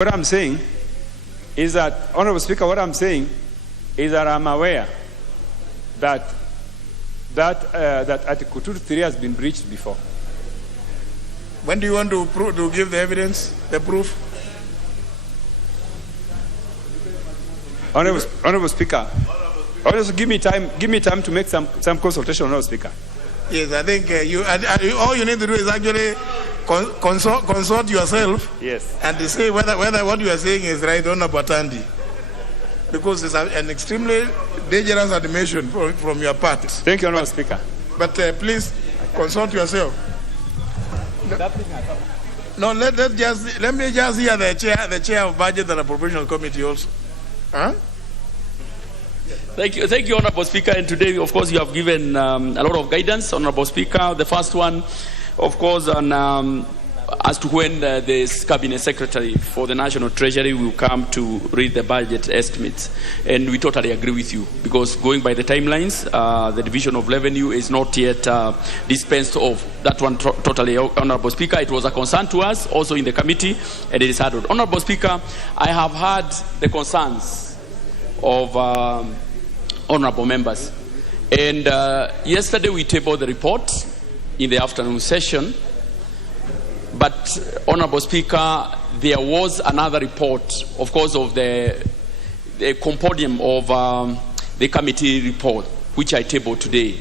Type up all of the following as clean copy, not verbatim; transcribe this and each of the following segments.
What I'm saying is that, Honorable Speaker, what I'm saying is that I'm aware that Article 2-3 has been breached before. When do you want to give the evidence, the proof? Honorable Speaker, also give me time to make some consultation, Honorable Speaker. Yes, I think all you need to do is actually consult yourself. Yes. And to say whether what you are saying is right or not, Batandi. Because it's an extremely dangerous admission from your part. Thank you, Honorable Speaker. But please consult yourself. No, let me just hear the chair of Budget and Appropriations Committee also. Huh? Thank you, Honorable Speaker. And today, of course, you have given a lot of guidance, Honorable Speaker. The first one, of course, on as to when the Cabinet Secretary for the National Treasury will come to read the budget estimates. And we totally agree with you, because going by the timelines, the Division of Revenue is not yet dispensed of. That one totally, Honorable Speaker. It was a concern to us also in the committee, and it is handled. Honorable Speaker, I have heard the concerns of honorable members. And yesterday we tabled the report in the afternoon session. But, Honorable Speaker, there was another report, of course, of the compendium of the committee report, which I tabled today.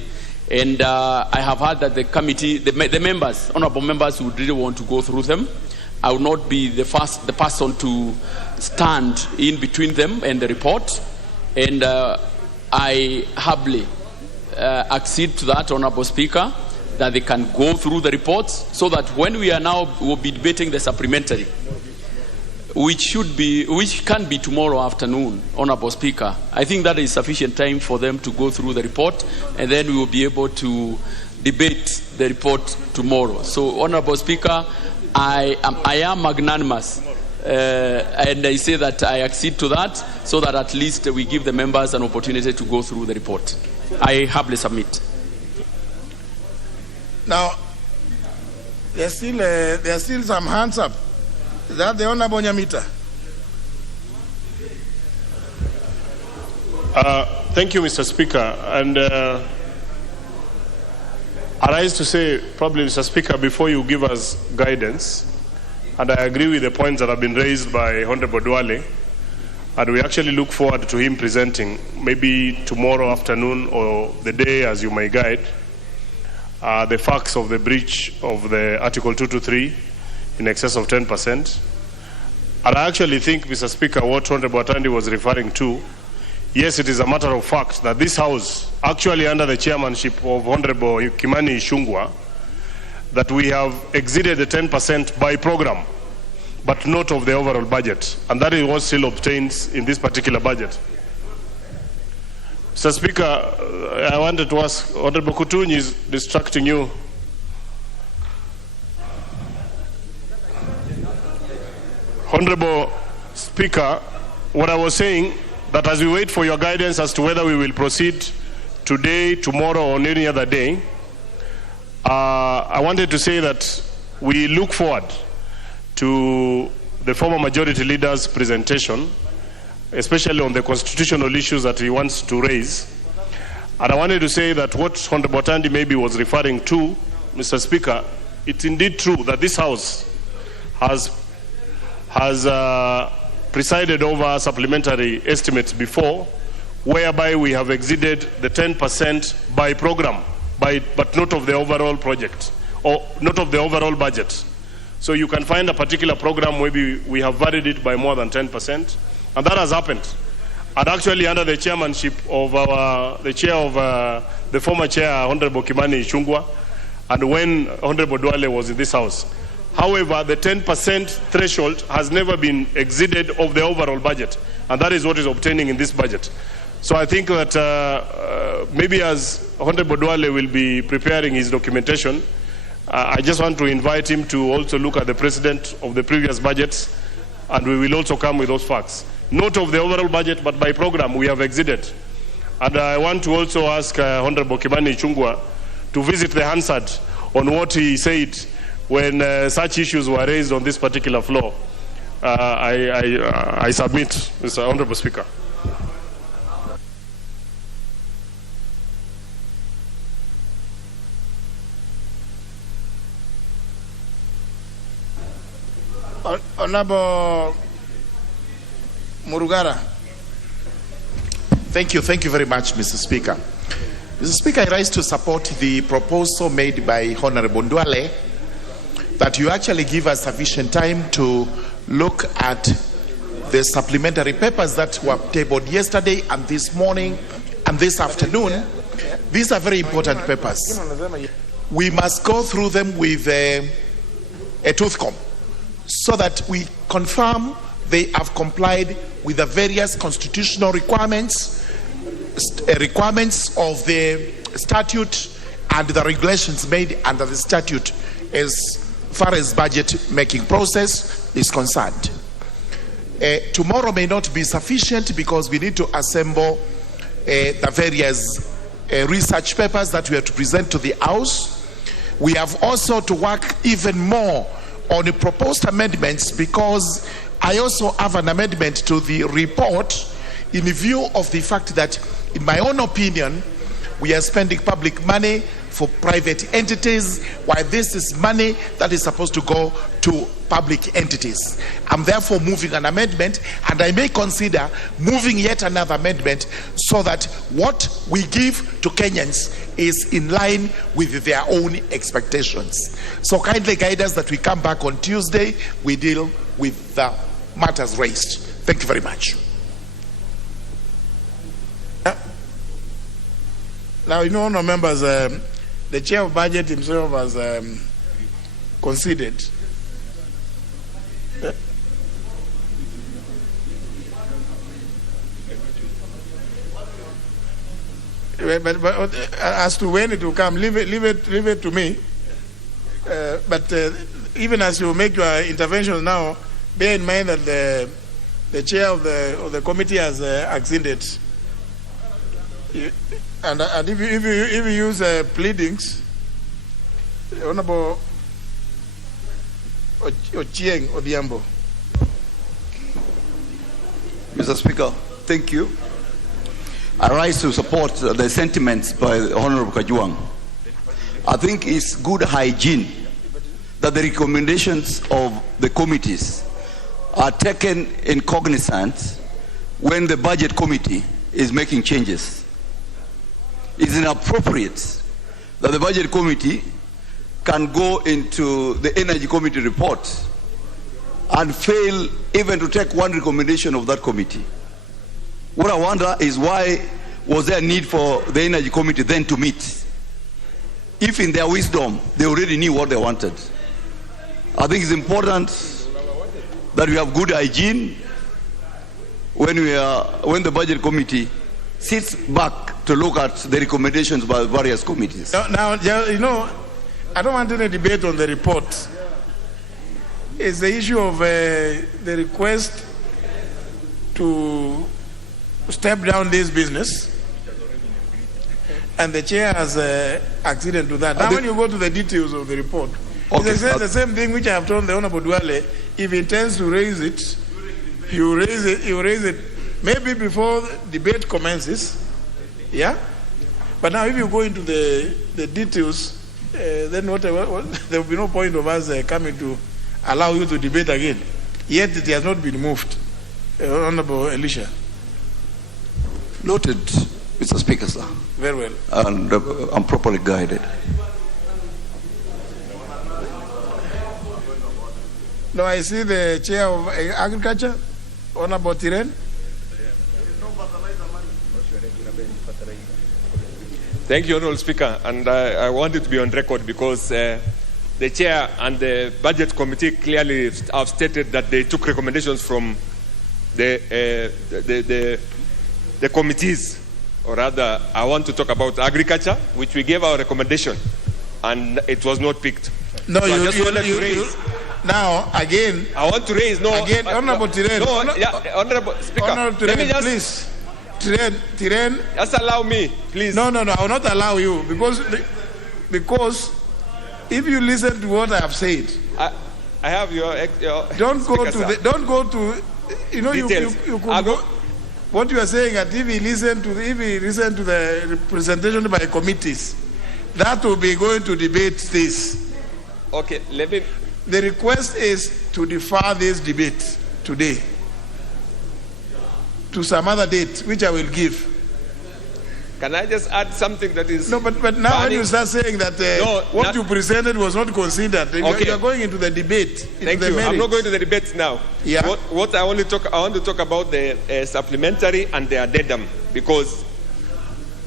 And I have heard that the committee, the members, honorable members, would really want to go through them. I will not be the person to stand in between them and the report. And I humbly accede to that, Honorable Speaker, that they can go through the reports, so that when we are now, we'll be debating the supplementary, which can be tomorrow afternoon, Honorable Speaker. I think that is sufficient time for them to go through the report, and then we will be able to debate the report tomorrow. So, Honorable Speaker, I am magnanimous, and I say that I accede to that, so that at least we give the members an opportunity to go through the report. I humbly submit. Now, there's still some hands up. Is that the Honorable Nyamita? Thank you, Mr. Speaker. And I rise to say, probably, Mr. Speaker, before you give us guidance, and I agree with the points that have been raised by Honorable Duale, and we actually look forward to him presenting, maybe tomorrow afternoon or the day as you may guide, the facts of the breach of the Article 2-3 in excess of 10%. And I actually think, Mr. Speaker, what Honorable Atandi was referring to, yes, it is a matter of fact that this House, actually under the chairmanship of Honorable Kimani Ichung'wah, that we have exceeded the 10% by program, but not of the overall budget. And that is what still obtains in this particular budget. Mr. Speaker, I wanted to ask, Honorable Kutunyi is distracting you. Honorable Speaker, what I was saying, that as we wait for your guidance as to whether we will proceed today, tomorrow, or any other day, I wanted to say that we look forward to the former majority leader's presentation, especially on the constitutional issues that he wants to raise. And I wanted to say that what Honorable Atandi maybe was referring to, Mr. Speaker, it's indeed true that this House has presided over supplementary estimates before, whereby we have exceeded the 10% by program, but not of the overall project, or not of the overall budget. So you can find a particular program where we have varied it by more than 10%. And that has happened. And actually under the chairmanship of the former chair, Honorable Kimani Ichung'wah, and when Honorable Duale was in this House. However, the 10% threshold has never been exceeded of the overall budget. And that is what is obtaining in this budget. So I think that maybe as Honorable Duale will be preparing his documentation, I just want to invite him to also look at the precedent of the previous budgets, and we will also come with those facts. Not of the overall budget, but by program we have exceeded. And I want to also ask Honorable Kimani Ichung'wah to visit the Hansard on what he said when such issues were raised on this particular floor. I submit, Mr. Honorable Speaker. Honorable Murugara. Thank you very much, Mr. Speaker. Mr. Speaker, I rise to support the proposal made by Honorable Ndwale that you actually give us sufficient time to look at the supplementary papers that were tabled yesterday and this morning and this afternoon. These are very important papers. We must go through them with a tooth comb so that we confirm they have complied with the various constitutional requirements of the statute and the regulations made under the statute as far as budget making process is concerned. Tomorrow may not be sufficient because we need to assemble the various research papers that we have to present to the House. We have also to work even more on the proposed amendments because I also have an amendment to the report in view of the fact that, in my own opinion, we are spending public money for private entities while this is money that is supposed to go to public entities. I'm therefore moving an amendment, and I may consider moving yet another amendment so that what we give to Kenyans is in line with their own expectations. So kindly guide us that we come back on Tuesday, we deal with the matters raised. Thank you very much. Now, you know, members, the chair of budget himself has conceded. But as to when it will come, leave it to me. But even as you make your intervention now, bear in mind that the chair of the committee has acceded. And if you use pleadings, Honorable Ochieng Odhiambo. Mr. Speaker, thank you. I rise to support the sentiments by Honorable Kajwang. I think it's good hygiene that the recommendations of the committees are taken in cognizance when the budget committee is making changes. It's inappropriate that the budget committee can go into the energy committee report and fail even to take one recommendation of that committee. What I wonder is why was there a need for the energy committee then to meet? If in their wisdom they already knew what they wanted. I think it's important that we have good hygiene when the budget committee sits back to look at the recommendations by various committees. Now, you know, I don't want any debate on the report. It's the issue of the request to step down this business, and the chair has acceded to that. Now, when you go to the details of the report, okay, it's the same thing which I have told the Honorable Duale. If he intends to raise it, you raise it maybe before the debate commences. Yeah? But now if you go into the details, then there will be no point of us coming to allow you to debate again. Yet it has not been moved. Honorable Elisha. Noted, Mr. Speaker, sir. Very well. And I'm properly guided. Now I see the chair of agriculture, Honorable Tiren. Thank you, Honorable Speaker. And I want it to be on record because the chair and the budget committee clearly have stated that they took recommendations from the committees. Or rather, I want to talk about agriculture, which we gave our recommendation, and it was not picked. No, so you now again. I want to raise Honorable Tiren. Honorable Speaker. Honorable Tiren, please. Tiren. Just allow me, please. No, I will not allow you because if you listen to what I have said, I have your Don't go speaker, to sir. the, don't go to, you know, you Details. could I'll go. go- What you are saying that if we listen to the presentation by committees, that will be going to debate this. Okay, let me. The request is to defer this debate today to some other date, which I will give. Can I just add something that is? No, but now when you start saying that No, what not- you presented was not considered, you are going into the debate. Thank you. I'm not going to the debate now. Yeah. What I want to talk about the supplementary and the addendum, because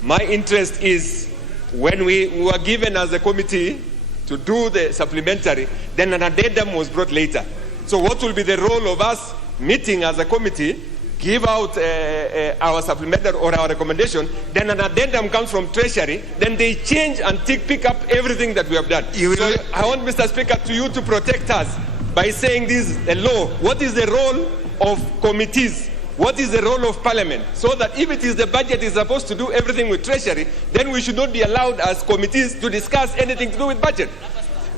my interest is when we were given as a committee to do the supplementary, then an addendum was brought later. So what will be the role of us meeting as a committee, give out our supplementary or our recommendation, then an addendum comes from Treasury, then they change and pick up everything that we have done. So I want, Mr. Speaker, to you to protect us by saying this is the law. What is the role of committees? What is the role of Parliament? So that if it is the budget is supposed to do everything with Treasury, then we should not be allowed as committees to discuss anything to do with budget.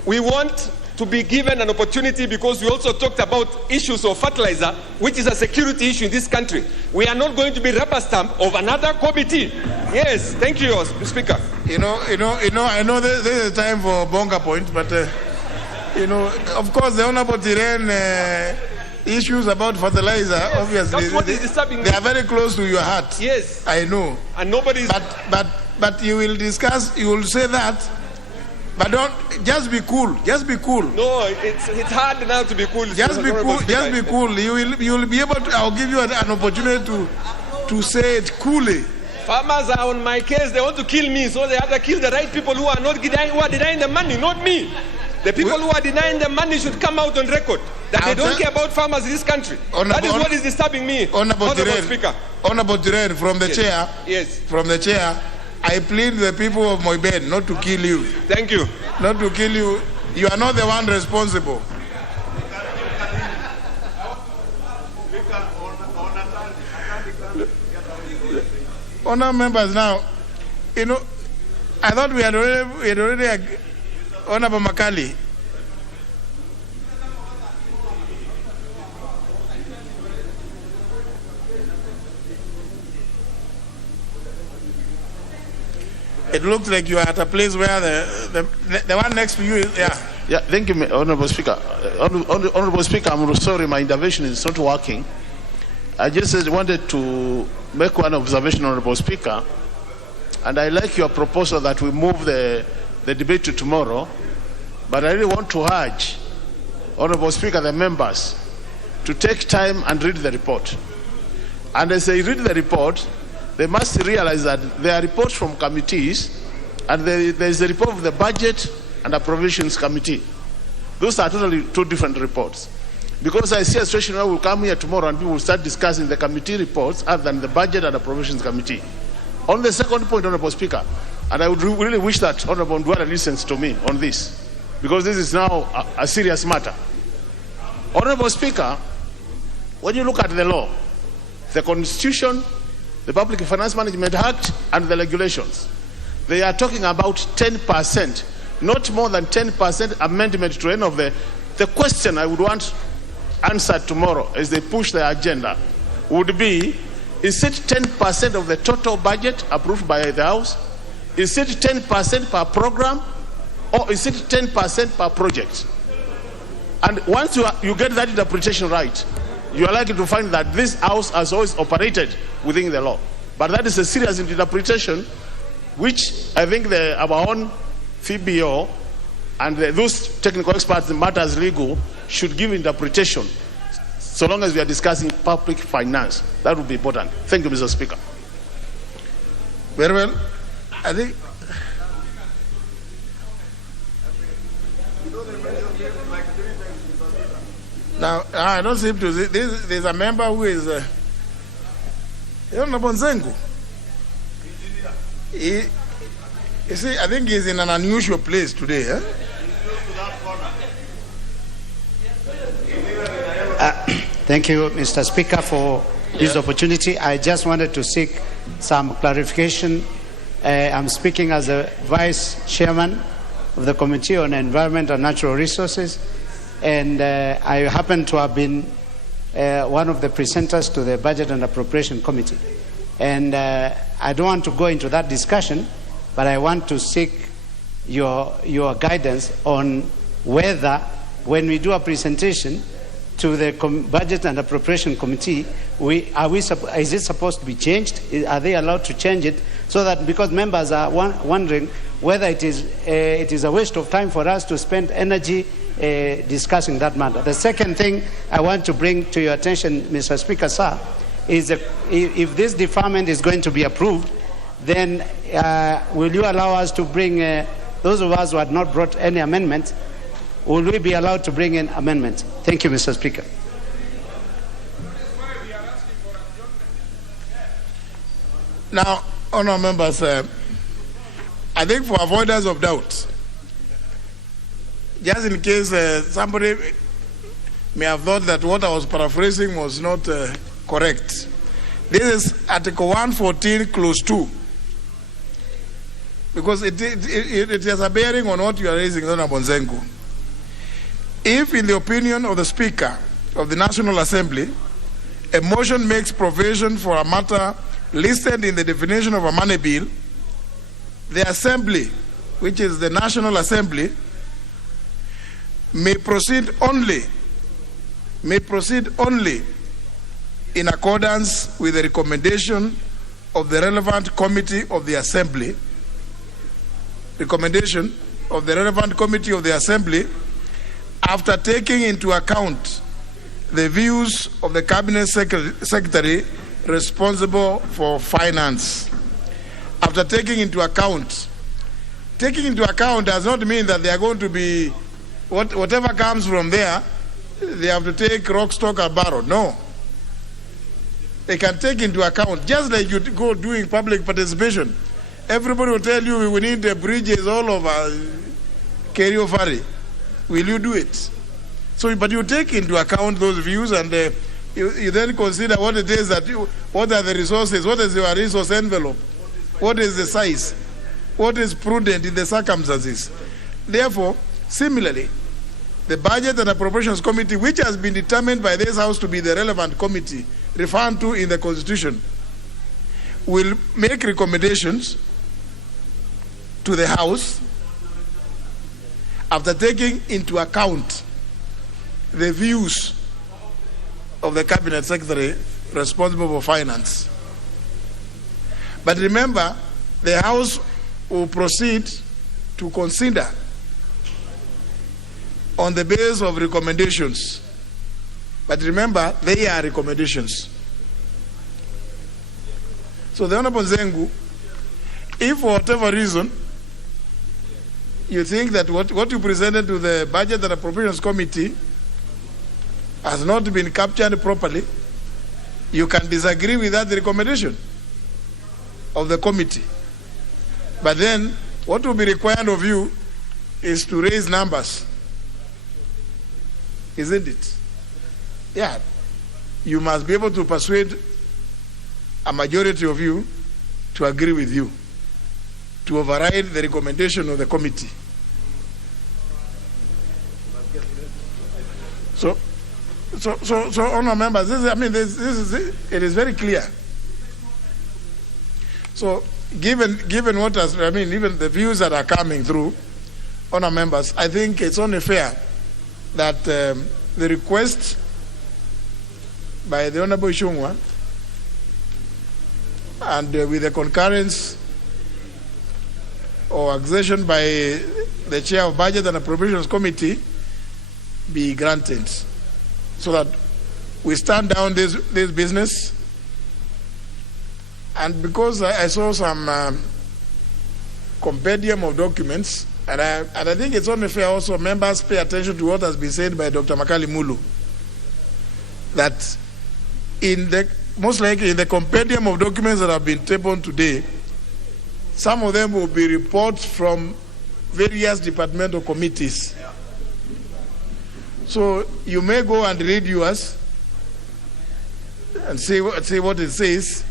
We want to be given an opportunity, because we also talked about issues of fertilizer, which is a security issue in this country. We are not going to be rubber stamp of another committee. Yes, thank you, Speaker. I know there's a time for bonga points, but of course, the Honorable Tiren issues about fertilizer, Yes, obviously, that's what is disturbing me. they are very close to your heart. Yes. I know. And nobody is. But you will discuss. You will say that. But don't just be cool. Just be cool. No, it's hard now to be cool. Just be cool. Just be cool. You will be able to. I'll give you an opportunity to say it coolly. Farmers are on my case. They want to kill me, so they have to kill the right people who are denying the money, not me. The people who are denying the money should come out on record that they don't care about farmers in this country. That is what is disturbing me. Honorable Speaker. Honorable Tiren, from the chair. Yes. From the chair, I plead the people of Moibed not to kill you. Thank you. Not to kill you. You are not the one responsible. Honor members, now, I thought we had already Honorable Makali. It looks like you are at a place where the one next to you is, yeah. Yeah, thank you, Honorable Speaker. Honorable Speaker, I'm sorry, my intervention is not working. I just wanted to make one observation, Honorable Speaker, and I like your proposal that we move the debate to tomorrow, but I really want to urge, Honorable Speaker, the members, to take time and read the report. And as they read the report, they must realize that there are reports from committees, and there is a report of the Budget and Appropriations Committee. Those are totally two different reports. Because I see a situation where we'll come here tomorrow and people will start discussing the committee reports other than the Budget and Appropriations Committee. On the second point, Honorable Speaker, and I would really wish that Honorable Ndwara listens to me on this, because this is now a serious matter. Honorable Speaker, when you look at the law, the Constitution, the Public Finance Management Act, and the regulations, they are talking about 10%, not more than 10% amendment to any of the question I would want answered tomorrow as they push the agenda would be, is it 10% of the total budget approved by the House? Is it 10% per program? Or is it 10% per project? And once you get that interpretation right, you are likely to find that this House has always operated within the law. But that is a serious interpretation, which I think our own FBO and those technical experts in matters legal should give interpretation, so long as we are discussing public finance. That would be important. Thank you, Mr. Speaker. Very well. I think now I don't seem to see. There's a member who is Honorable Nzengu. You see, I think he's in an unusual place today. Eh? Thank you, Mr. Speaker, for this opportunity. I just wanted to seek some clarification. I'm speaking as a Vice Chairman of the Committee on Environment and Natural Resources. and I happen to have been one of the presenters to the Budget and Appropriation Committee. And I don't want to go into that discussion, but I want to seek your guidance on whether, when we do a presentation to the Budget and Appropriation Committee, is it supposed to be changed? Are they allowed to change it? So that, because members are wondering whether it is a waste of time for us to spend energy discussing that matter. The second thing I want to bring to your attention, Mr. Speaker, sir, is that if this deferment is going to be approved, then will you allow us to bring, those of us who had not brought any amendments, will we be allowed to bring in amendments? Thank you, Mr. Speaker. Now, honourable members, I think for avoidance of doubt, just in case somebody may have thought that what I was paraphrasing was not correct, this is Article 114, Clause 2. Because it has a bearing on what you are raising, Honourable Nzengu. If, in the opinion of the Speaker of the National Assembly, a motion makes provision for a matter listed in the definition of a money bill, the Assembly, which is the National Assembly, may proceed only in accordance with the recommendation of the relevant committee of the Assembly, after taking into account the views of the Cabinet Secretary responsible for finance. After taking into account does not mean that they are going to be, whatever comes from there, they have to take rock, stock, and barrel. No. They can take into account, just like you go doing public participation. Everybody will tell you we need the bridges all over Kerio Ferry. Will you do it? So, but you take into account those views, and you then consider what it is that what are the resources, what is your resource envelope, what is the size, what is prudent in the circumstances. Therefore, similarly, the Budget and Appropriations Committee, which has been determined by this House to be the relevant committee referred to in the Constitution, will make recommendations to the House after taking into account the views of the Cabinet Secretary responsible for finance. But remember, the House will proceed to consider on the basis of recommendations. But remember, they are recommendations. So the Honorable Nzengu, if for whatever reason you think that what you presented to the Budget and Appropriations Committee has not been captured properly, you can disagree with that recommendation of the committee. But then what will be required of you is to raise numbers. Isn't it? Yeah. You must be able to persuade a majority of you to agree with you, to override the recommendation of the committee. So, honourable members, it is very clear. So, given what has, even the views that are coming through, honourable members, I think it's only fair that the request by the Honourable Ishungwa and with the concurrence or accession by the Chair of Budget and Appropriations Committee be granted, so that we stand down this business. And because I saw some compendium of documents, and I think it's only fair also members pay attention to what has been said by Dr. Makali Mulu, that most likely in the compendium of documents that have been tabled today, some of them will be reports from various departmental committees. So you may go and read yours and see what it says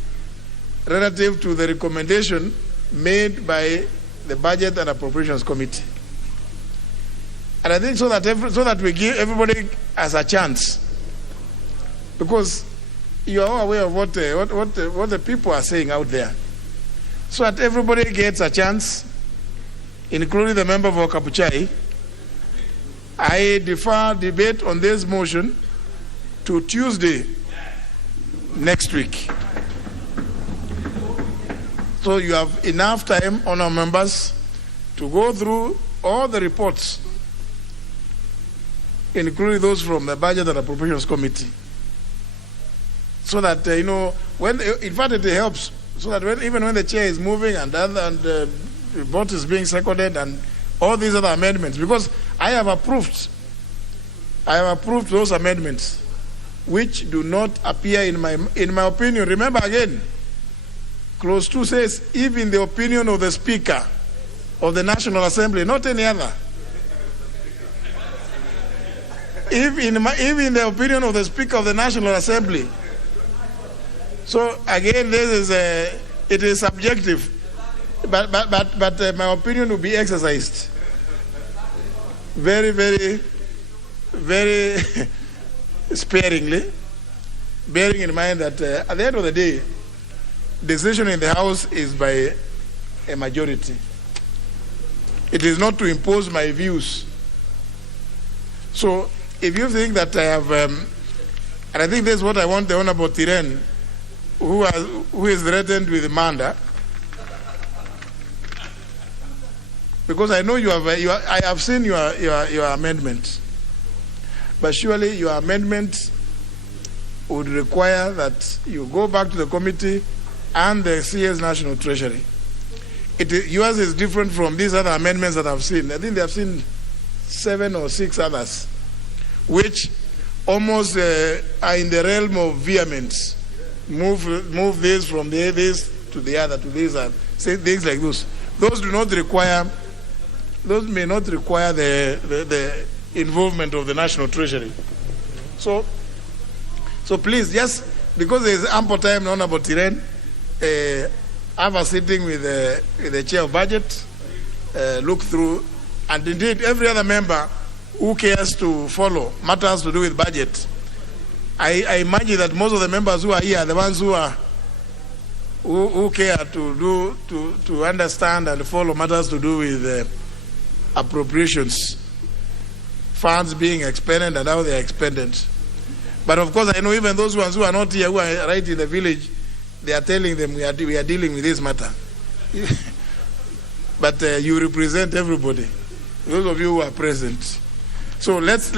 relative to the recommendation made by the Budget and Appropriations Committee. And I think so that we give everybody as a chance, because you are all aware of what the people are saying out there, so that everybody gets a chance, including the member for Kapuchai. I defer debate on this motion to Tuesday next week. So you have enough time, honour members, to go through all the reports, including those from the Budget and Appropriations Committee, so that in fact it helps, so that even when the chair is moving and the report is being seconded and all these other amendments, because I have approved those amendments which do not appear in my opinion. Remember again, Clause 2 says, if in the opinion of the Speaker of the National Assembly, not any other. If in the opinion of the Speaker of the National Assembly. So again, it is subjective, but my opinion will be exercised very, very, very sparingly, bearing in mind that at the end of the day, decision in the House is by a majority. It is not to impose my views. So if you think that I have, and I think that's what I want the Honorable Tiren, who is threatened with murder, because I know I have seen your amendment, but surely your amendment would require that you go back to the committee and the CS National Treasury. Yours is different from these other amendments that I've seen. I think they have seen 7 or 6 others, which almost are in the realm of vehemence. Move this from this to the other to this, and say things like those. Those may not require the involvement of the National Treasury. So please, just because there is ample time, Honorable Tiren, have a sitting with the Chair of Budget, look through, and indeed every other member who cares to follow matters to do with budget. I imagine that most of the members who are here are the ones who care to understand and follow matters to do with appropriations, funds being expended and how they are expended. But of course, I know even those ones who are not here, who are right in the village, they are telling them we are dealing with this matter. But you represent everybody, those of you who are present. So let's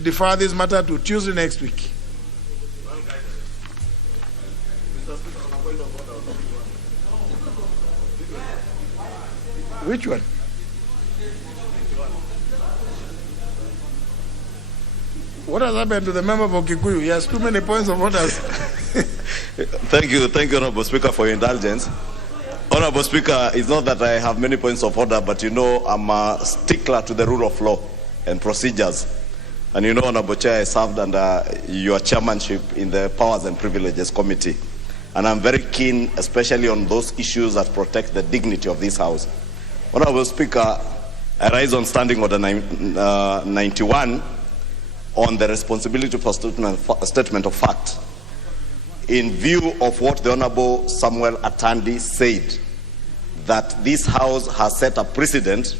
defer this matter to Tuesday next week. Which one? What has happened to the member for Kikuyu? He has too many points of orders. Thank you, Honorable Speaker, for your indulgence. Honorable Speaker, it's not that I have many points of order, but I'm a stickler to the rule of law and procedures. And Honorable Chair, I served under your chairmanship in the Powers and Privileges Committee. And I'm very keen, especially on those issues that protect the dignity of this House. Honorable Speaker, I rise on Standing Order 91 on the responsibility for statement of fact. In view of what the Honorable Samuel Atandi said, that this House has set a precedent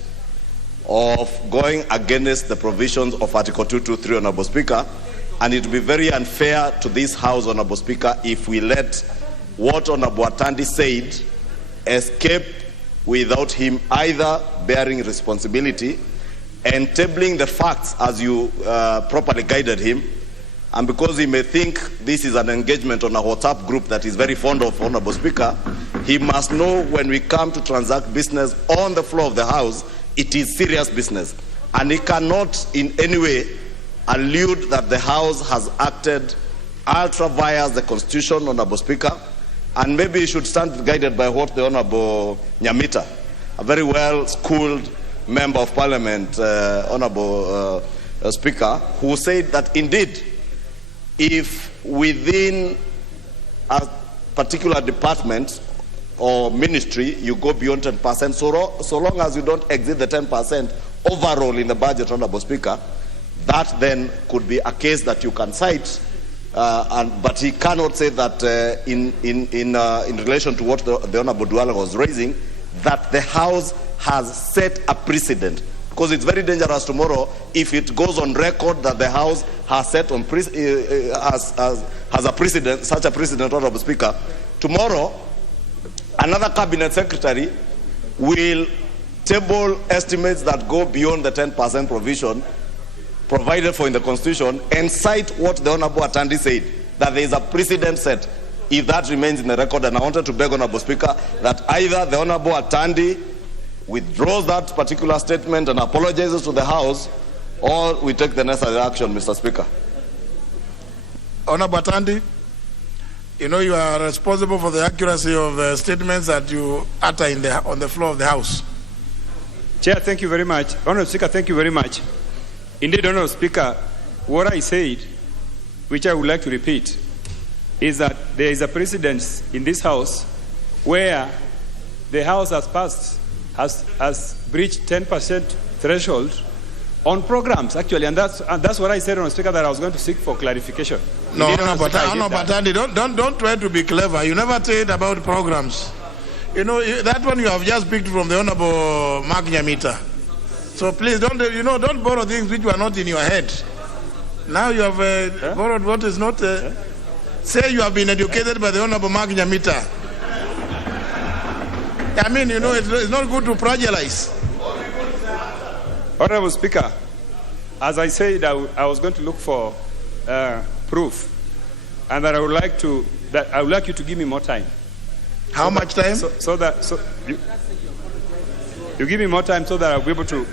of going against the provisions of Article 223, Honorable Speaker, and it would be very unfair to this House, Honorable Speaker, if we let what Honorable Atandi said escape without him either bearing responsibility and tabling the facts as you properly guided him. And because he may think this is an engagement on a WhatsApp group that is very fond of, Honorable Speaker, he must know when we come to transact business on the floor of the House, it is serious business. And he cannot in any way allude that the House has acted ultra via the Constitution, Honorable Speaker. And maybe he should stand guided by what the Honorable Nyamita, a very well-schooled member of Parliament, Honorable Speaker, who said that indeed, if within a particular department or ministry you go beyond 10%, so long as you don't exceed the 10%, overall in the budget, Honorable Speaker, that then could be a case that you can cite, but he cannot say that in relation to what the Honorable Duale was raising, that the House has set a precedent. Because it's very dangerous tomorrow if it goes on record that the House has set on has a precedent, such a precedent, Honorable Speaker. Tomorrow, another cabinet secretary will table estimates that go beyond the 10% provision provided for in the Constitution and cite what the Honorable Atandi said, that there is a precedent set. If that remains in the record, and I wanted to beg, Honorable Speaker, that either the Honorable Atandi withdraws that particular statement and apologizes to the House, or we take the necessary action, Mr. Speaker. Honorable Atandi, you know you are responsible for the accuracy of statements that you utter on the floor of the House. Chair, thank you very much. Honorable Speaker, thank you very much. Indeed, Honorable Speaker, what I said, which I would like to repeat, is that there is a precedent in this House where the House has breached 10% threshold on programs, actually, and that's what I said, Honorable Speaker, that I was going to seek for clarification. No, but don't try to be clever. You never said about programs. You know, that one you have just picked from the Honorable Mark Nyamita. So please don't borrow things which were not in your head. Now you have borrowed what is not. Say you have been educated by the Honorable Mark Nyamita. I mean, you know, it's not good to plagiarize. Honorable Speaker, as I said, I was going to look for proof, and that I would like you to give me more time. How much time? So you give me more time so that I'll be able to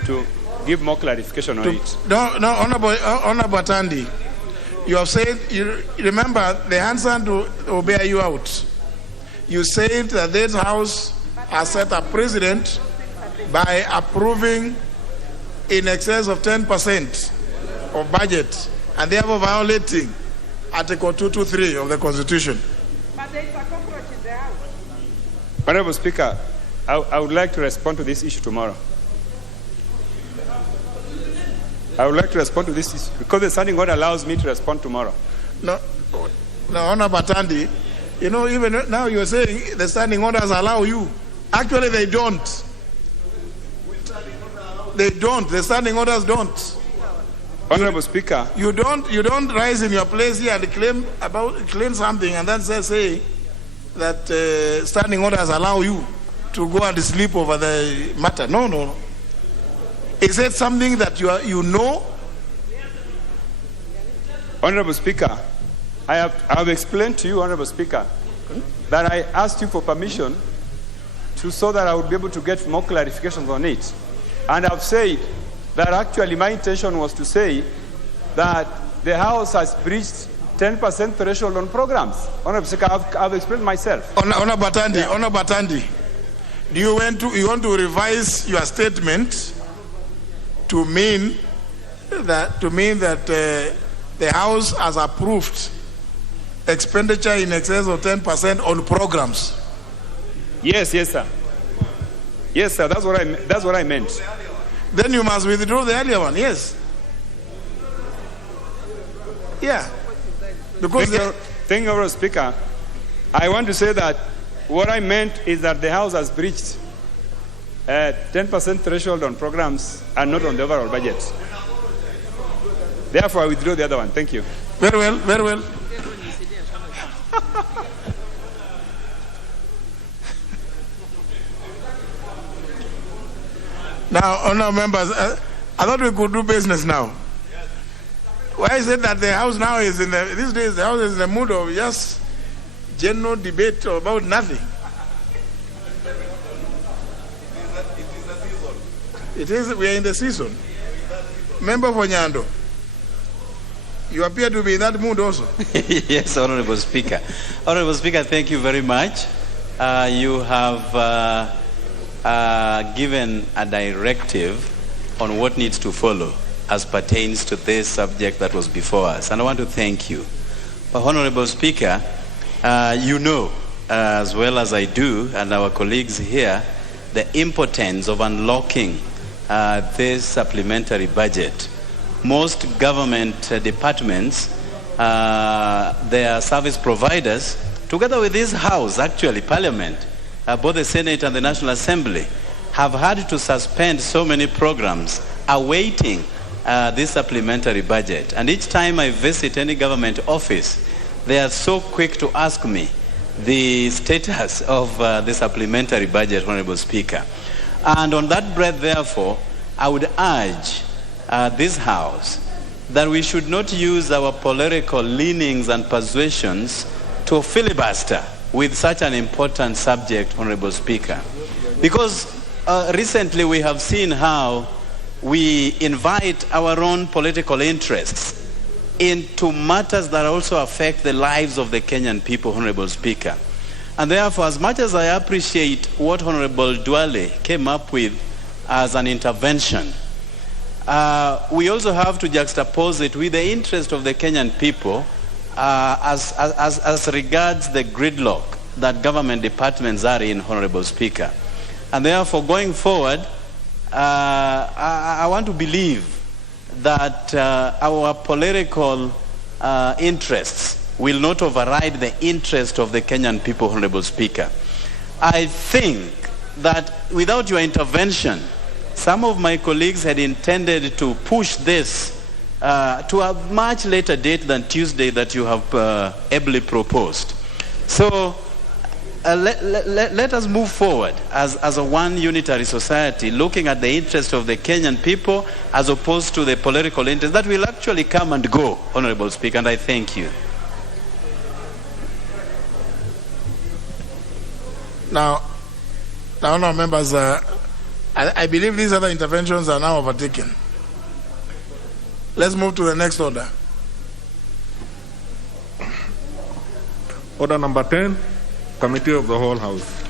give more clarification on it. No, Honorable Atandi, you have said, you remember the answer to bear you out. You said that this House has set a precedent by approving in excess of 10% of budget and therefore violating Article 223 of the Constitution. But there is a cockroach in the House. Honorable Speaker, I would like to respond to this issue tomorrow. I would like to respond to this issue because the standing order allows me to respond tomorrow. No, Honorable Atandi, you know, even now you're saying the standing orders allow you. Actually, they don't. They don't. The standing orders don't. Honorable Speaker, you don't rise in your place here and claim something and then say that standing orders allow you to go and sleep over the matter. No. Is it something that you know? Honorable Speaker, I have explained to you, Honorable Speaker, that I asked you for permission so that I would be able to get more clarifications on it. And I've said that actually my intention was to say that the House has breached 10% threshold on programs. Honorable Speaker, I've explained myself. Honorable Atandi, do you want to revise your statement to mean that the House has approved expenditure in excess of 10% on programs? Yes, sir. Yes, sir. That's what I meant. Then you must withdraw the earlier one. Yes. Yeah. Because thank you, Honorable Speaker. I want to say that what I meant is that the House has breached 10% threshold on programs and not on the overall budget. Therefore, I withdraw the other one. Thank you. Very well. Very well. Now, honourable members, I thought we could do business now. Why is it that the House now is these days the House is in the mood of just general debate about nothing? It is, we are in the season. Member Fonyando, you appear to be in that mood also. Yes, Honorable Speaker. Honorable Speaker, thank you very much. You have given a directive on what needs to follow as pertains to this subject that was before us, and I want to thank you. But Honorable Speaker, you know as well as I do, and our colleagues here, the importance of unlocking this supplementary budget. Most government departments, their service providers, together with this House, actually, Parliament, both the Senate and the National Assembly, have had to suspend so many programs awaiting this supplementary budget. And each time I visit any government office, they are so quick to ask me the status of the supplementary budget, Honorable Speaker. And on that breath, therefore, I would urge this House that we should not use our political leanings and persuasions to filibuster with such an important subject, Honorable Speaker. Because recently we have seen how we invite our own political interests into matters that also affect the lives of the Kenyan people, Honorable Speaker. And therefore, as much as I appreciate what Honorable Duale came up with as an intervention, we also have to juxtapose it with the interest of the Kenyan people as regards the gridlock that government departments are in, Honorable Speaker. And therefore, going forward, I want to believe that our political interests will not override the interest of the Kenyan people, Honorable Speaker. I think that without your intervention, some of my colleagues had intended to push this to a much later date than Tuesday that you have ably proposed. So let us move forward as a one unitary society, looking at the interest of the Kenyan people as opposed to the political interest that will actually come and go, Honorable Speaker, and I thank you. Now members, I believe these other interventions are now overtaken. Let's move to the next order. Order number 10, Committee of the Whole House.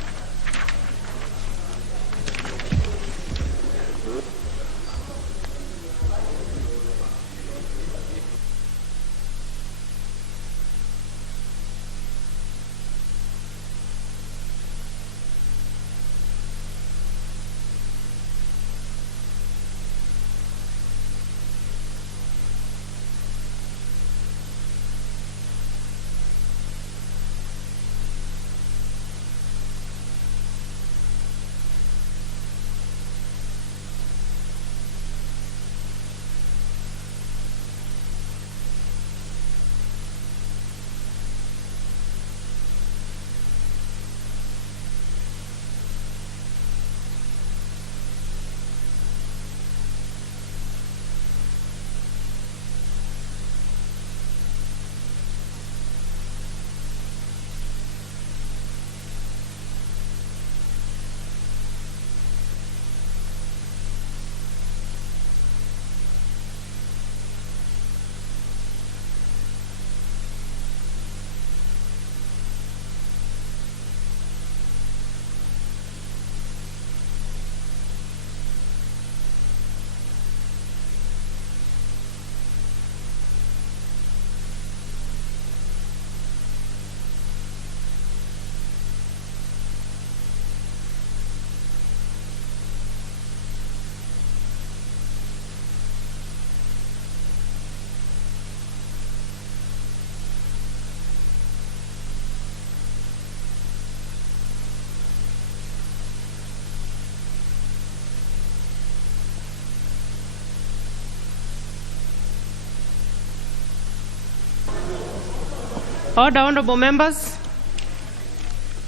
Order, honorable members.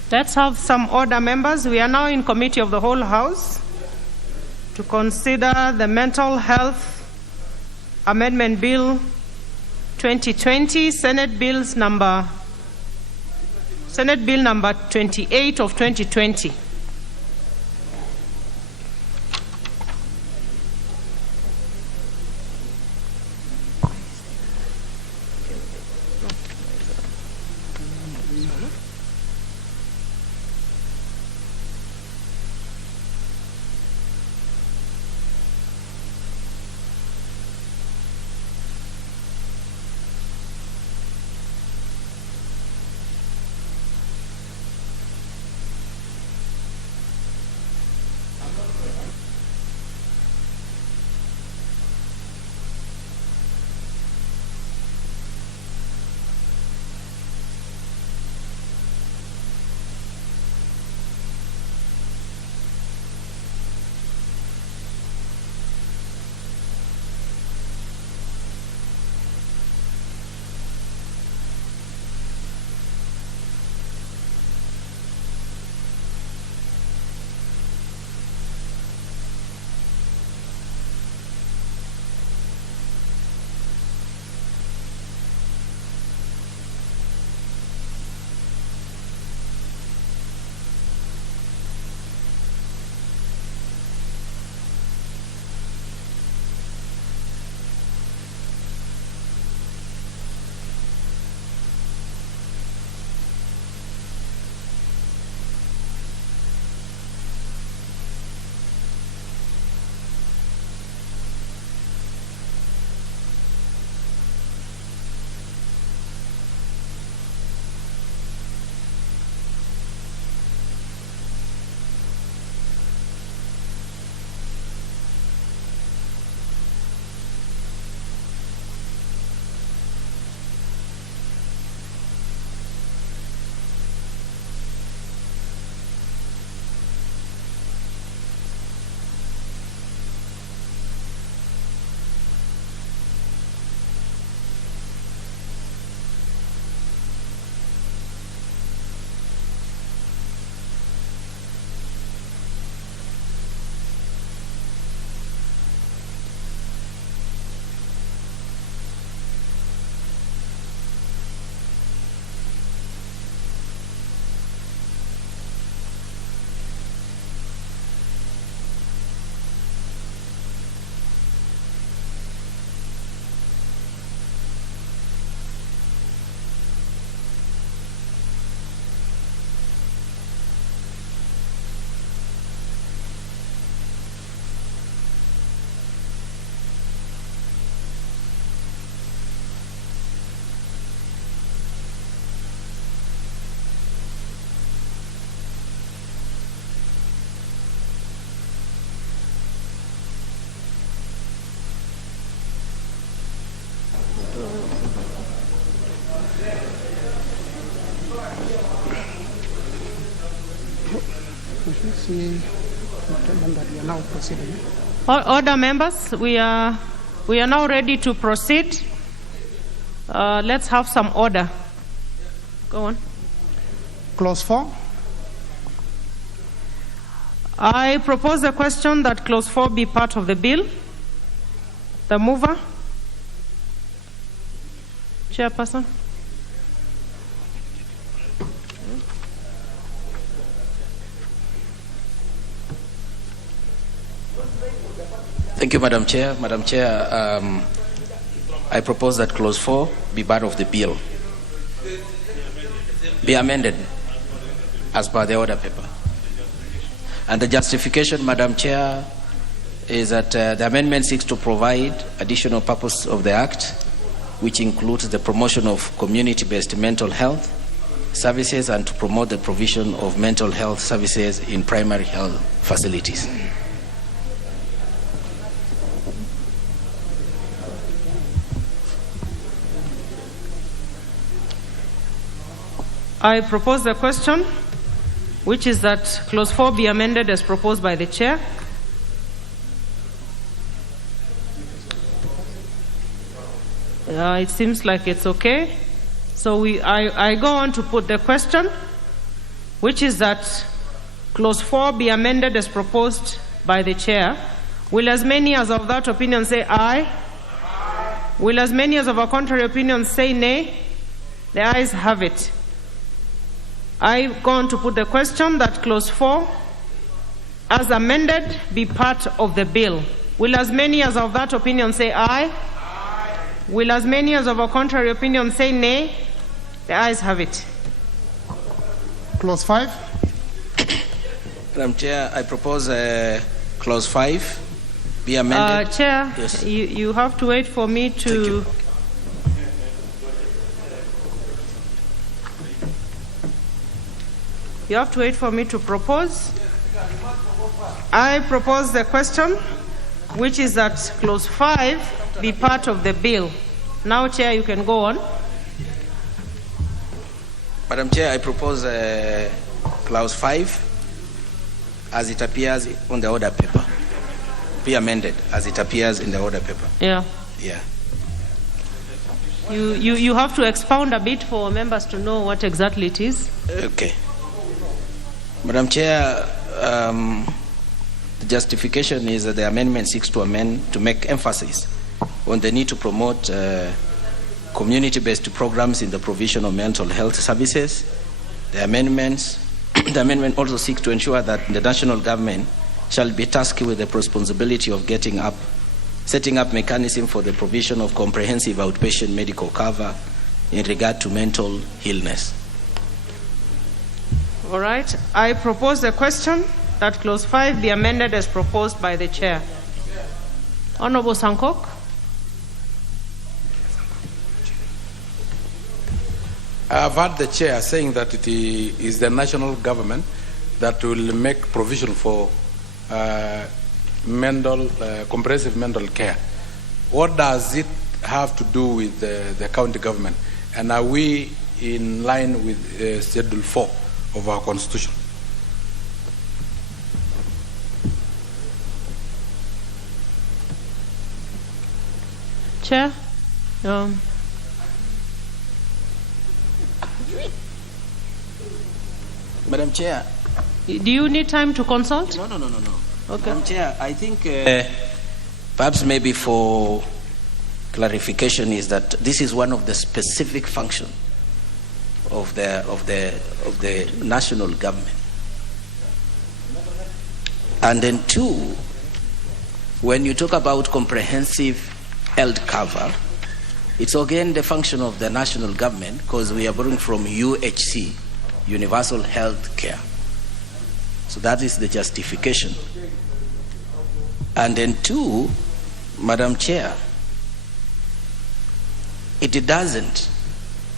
Let's have some order, members. We are now in Committee of the Whole House to consider the Mental Health Amendment Bill 2020, Senate Bill number 28 of 2020. Order, members. We are now ready to proceed. Let's have some order. Go on. Clause 4. I propose a question that clause 4 be part of the bill. The mover. Chairperson. Thank you, Madam Chair. Madam Chair, I propose that clause 4 be part of the bill. Be amended as per the order paper. And the justification, Madam Chair, is that the amendment seeks to provide additional purpose of the Act, which includes the promotion of community-based mental health services and to promote the provision of mental health services in primary health facilities. I propose the question, which is that clause 4 be amended as proposed by the chair. It seems like it's okay. So I go on to put the question, which is that clause 4 be amended as proposed by the chair. Will as many as of that opinion say aye? Will as many as of a contrary opinion say nay? The ayes have it. I go on to put the question that clause 4, as amended, be part of the bill. Will as many as of that opinion say aye? Will as many as of a contrary opinion say nay? The ayes have it. Clause 5. Madam Chair, I propose clause 5 be amended. Chair, yes. you have to wait for me to... You have to wait for me to propose. I propose the question, which is that clause 5 be part of the bill. Now, Chair, you can go on. Madam Chair, I propose clause 5 as it appears on the order paper. Be amended as it appears in the order paper. Yeah. Yeah. You have to expound a bit for members to know what exactly it is. Okay. Madam Chair, the justification is that the amendment seeks to amend to make emphasis on the need to promote community-based programs in the provision of mental health services. The amendment also seeks to ensure that the national government shall be tasked with the responsibility of setting up mechanism for the provision of comprehensive outpatient medical cover in regard to mental illness. All right. I propose the question that clause 5 be amended as proposed by the chair. Honorable Sankok. I have heard the chair saying that it is the national government that will make provision for comprehensive mental care. What does it have to do with the county government? And are we in line with Schedule 4 of our Constitution? Chair? Madam Chair. Do you need time to consult? No. Okay. Madam Chair, I think perhaps maybe for clarification is that this is one of the specific functions of the national government. And then two, when you talk about comprehensive health cover, it's again the function of the national government because we are borrowing from UHC, Universal Health Care. So that is the justification. And then two, Madam Chair, it doesn't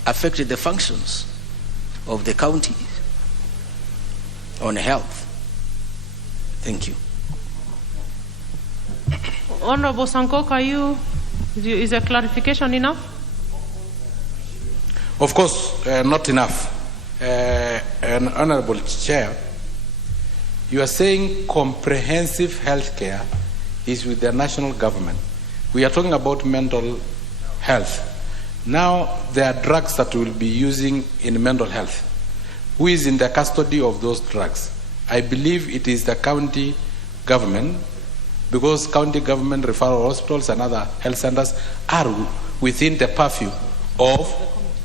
affect the functions of the county on health. Thank you. Honorable Sankok, is a clarification enough? Of course, not enough. An honorable chair, You are saying comprehensive health care is with the national government. We are talking about mental health. Now, there are drugs that we'll be using in mental health. Who is in the custody of those drugs? I believe it is the county government, because county government referral hospitals and other health centers are within the purview of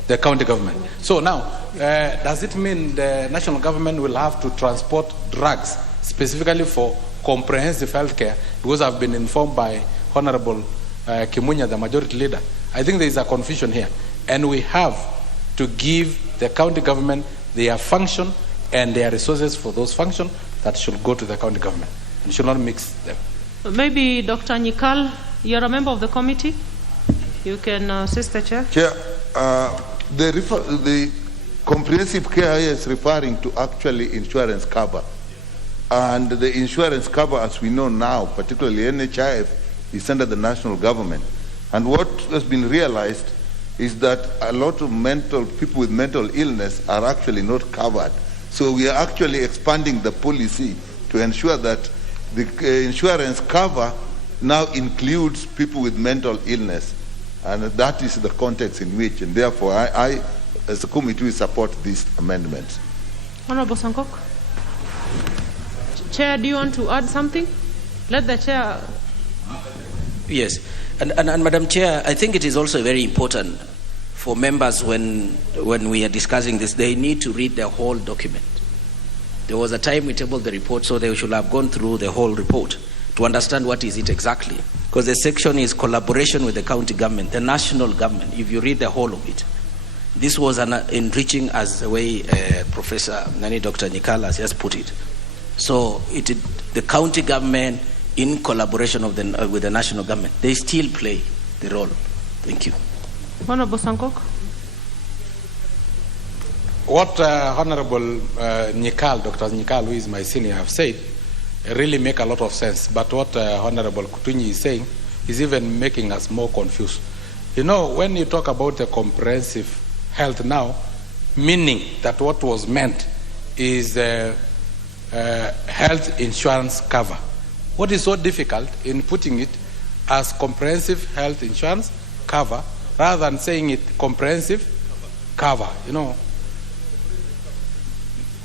the county government. So now, does it mean the national government will have to transport drugs specifically for comprehensive health care? Because I've been informed by Honorable Kimunya, the majority leader. I think there is a confusion here. And we have to give the county government their function and their resources for those functions that should go to the county government and should not mix them. Maybe Dr. Nyikal, you're a member of the committee. You can assist the chair. Chair, the comprehensive care is referring to actually insurance cover. And the insurance cover, as we know now, particularly NHIF, is under the national government. And what has been realized is that a lot of people with mental illness are actually not covered. So we are actually expanding the policy to ensure that the insurance cover now includes people with mental illness. And that is the context in which, and therefore I as a committee, support these amendments. Honorable Sankok. Chair, do you want to add something? Let the chair. Yes. And Madam Chair, I think it is also very important for members when we are discussing this, they need to read the whole document. There was a time we tabled the report, so they should have gone through the whole report to understand what is it exactly. Because the section is collaboration with the county government, the national government, if you read the whole of it. This was enriching as the way Dr. Nyikal has just put it. So the county government, in collaboration with the national government, they still play the role. Thank you. Honorable Sankok. What Honorable Nyikal, Dr. Nyikal, who is my senior, have said really make a lot of sense. But what Honorable Kutunyi is saying is even making us more confused. You know, when you talk about the comprehensive health now, meaning that what was meant is health insurance cover. What is so difficult in putting it as comprehensive health insurance cover rather than saying it comprehensive cover? You know,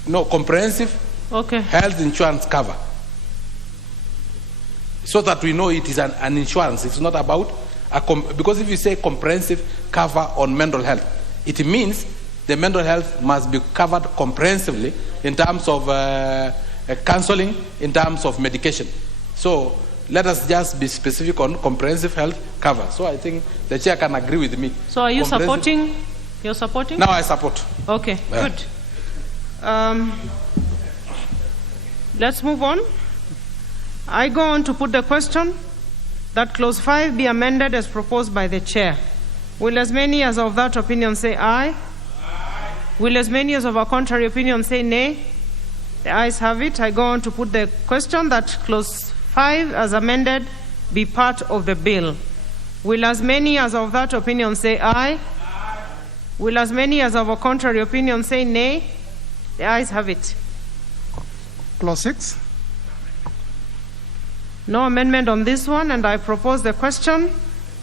no, comprehensive health insurance cover, so that we know it is an insurance. It's not about because if you say comprehensive cover on mental health, it means the mental health must be covered comprehensively in terms of counseling, in terms of medication. So let us just be specific on comprehensive health cover. So I think the chair can agree with me. So are you supporting? You're supporting? Now I support. Okay, good. Let's move on. I go on to put the question that clause 5 be amended as proposed by the chair. Will as many as of that opinion say aye? Aye. Will as many as of a contrary opinion say nay? The ayes have it. I go on to put the question that clause 5 as amended be part of the bill. Will as many as of that opinion say aye? Aye. Will as many as of a contrary opinion say nay? The ayes have it. Clause 6. No amendment on this one, and I propose the question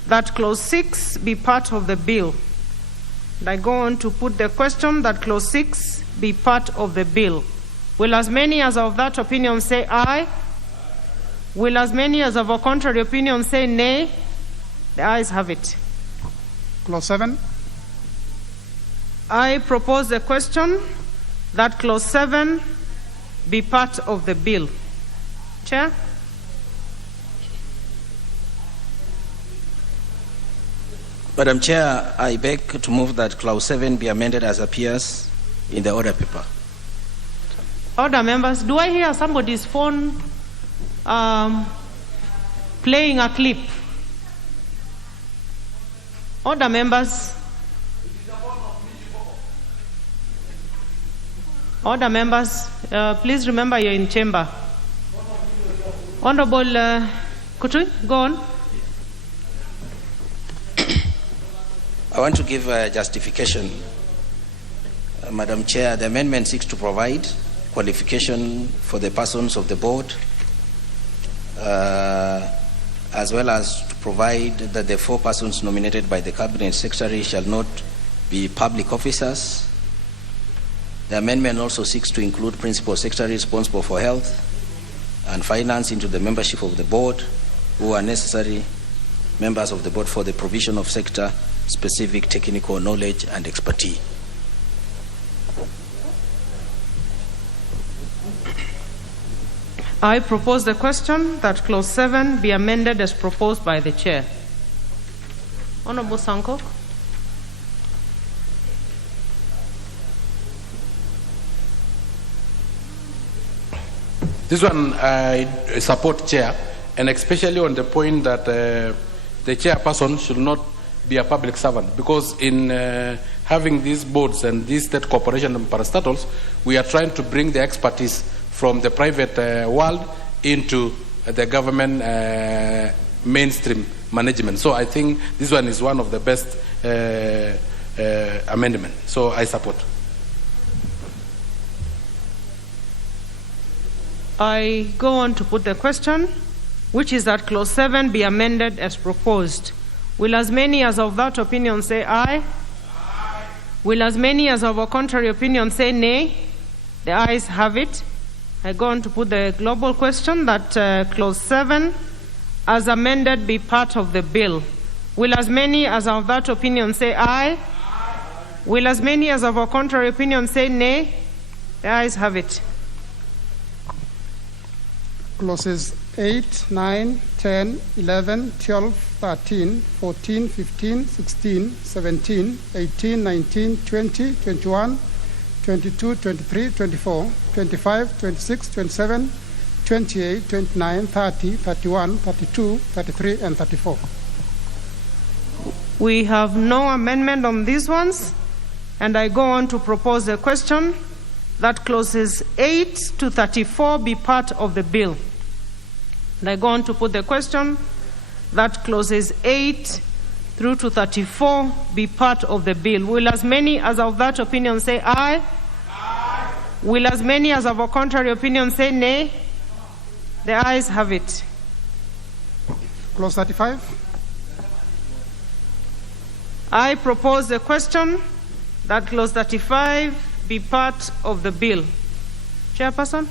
that clause 6 be part of the bill. And I go on to put the question that clause 6 be part of the bill. Will as many as of that opinion say aye? Will as many as of a contrary opinion say nay? The ayes have it. Clause 7. I propose the question that clause 7 be part of the bill. Chair? Madam Chair, I beg to move that clause 7 be amended as appears in the order paper. Order members, do I hear somebody's phone playing a clip? Order members. Order members, please remember you're in chamber. Honorable Kutui, go on. I want to give a justification. Madam Chair, the amendment seeks to provide qualification for the persons of the board, as well as to provide that the 4 persons nominated by the Cabinet Secretary shall not be public officers. The amendment also seeks to include Principal Secretary responsible for health and finance into the membership of the board, who are necessary members of the board for the provision of sector-specific technical knowledge and expertise. I propose the question that Clause 7 be amended as proposed by the Chair. Honorable Sanko. This one I support, Chair, and especially on the point that the chairperson should not be a public servant, because in having these boards and these state corporations and parastatals, we are trying to bring the expertise from the private world into the government mainstream management. So I think this one is one of the best amendments. So I support. I go on to put the question, which is that Clause 7 be amended as proposed. Will as many as of that opinion say aye? Aye. Will as many as of a contrary opinion say nay? The ayes have it. I go on to put the global question that Clause 7 as amended be part of the bill. Will as many as of that opinion say aye? Aye. Will as many as of a contrary opinion say nay? The ayes have it. Clauses 8, 9, 10, 11, 12, 13, 14, 15, 16, 17, 18, 19, 20, 21, 22, 23, 24, 25, 26, 27, 28, 29, 30, 31, 32, 33, and 34. We have no amendment on these ones, and I go on to propose a question that Clauses 8 to 34 be part of the bill. And I go on to put the question that Clauses 8 through to 34 be part of the bill. Will as many as of that opinion say aye? Aye. Will as many as of a contrary opinion say nay? The ayes have it. Clause 35. I propose the question that Clause 35 be part of the bill. Chairperson?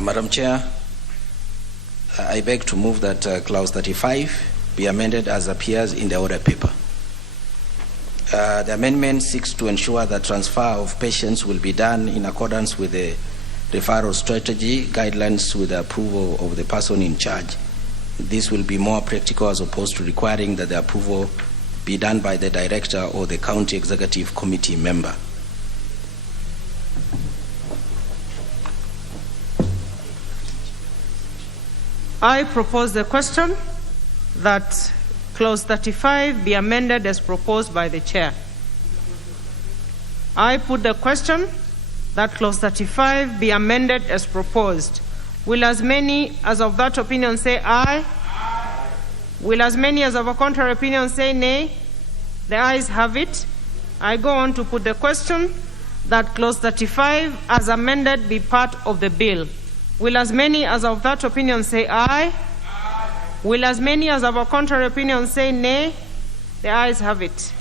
Madam Chair, I beg to move that Clause 35 be amended as appears in the order paper. The amendment seeks to ensure that transfer of patients will be done in accordance with the referral strategy guidelines with the approval of the person in charge. This will be more practical as opposed to requiring that the approval be done by the director or the county executive committee member. I propose the question that Clause 35 be amended as proposed by the Chair. I put the question that Clause 35 be amended as proposed. Will as many as of that opinion say aye? Aye. Will as many as of a contrary opinion say nay? The ayes have it. I go on to put the question that Clause 35 as amended be part of the bill. Will as many as of that opinion say aye? Aye. Will as many as of a contrary opinion say nay? The ayes have it.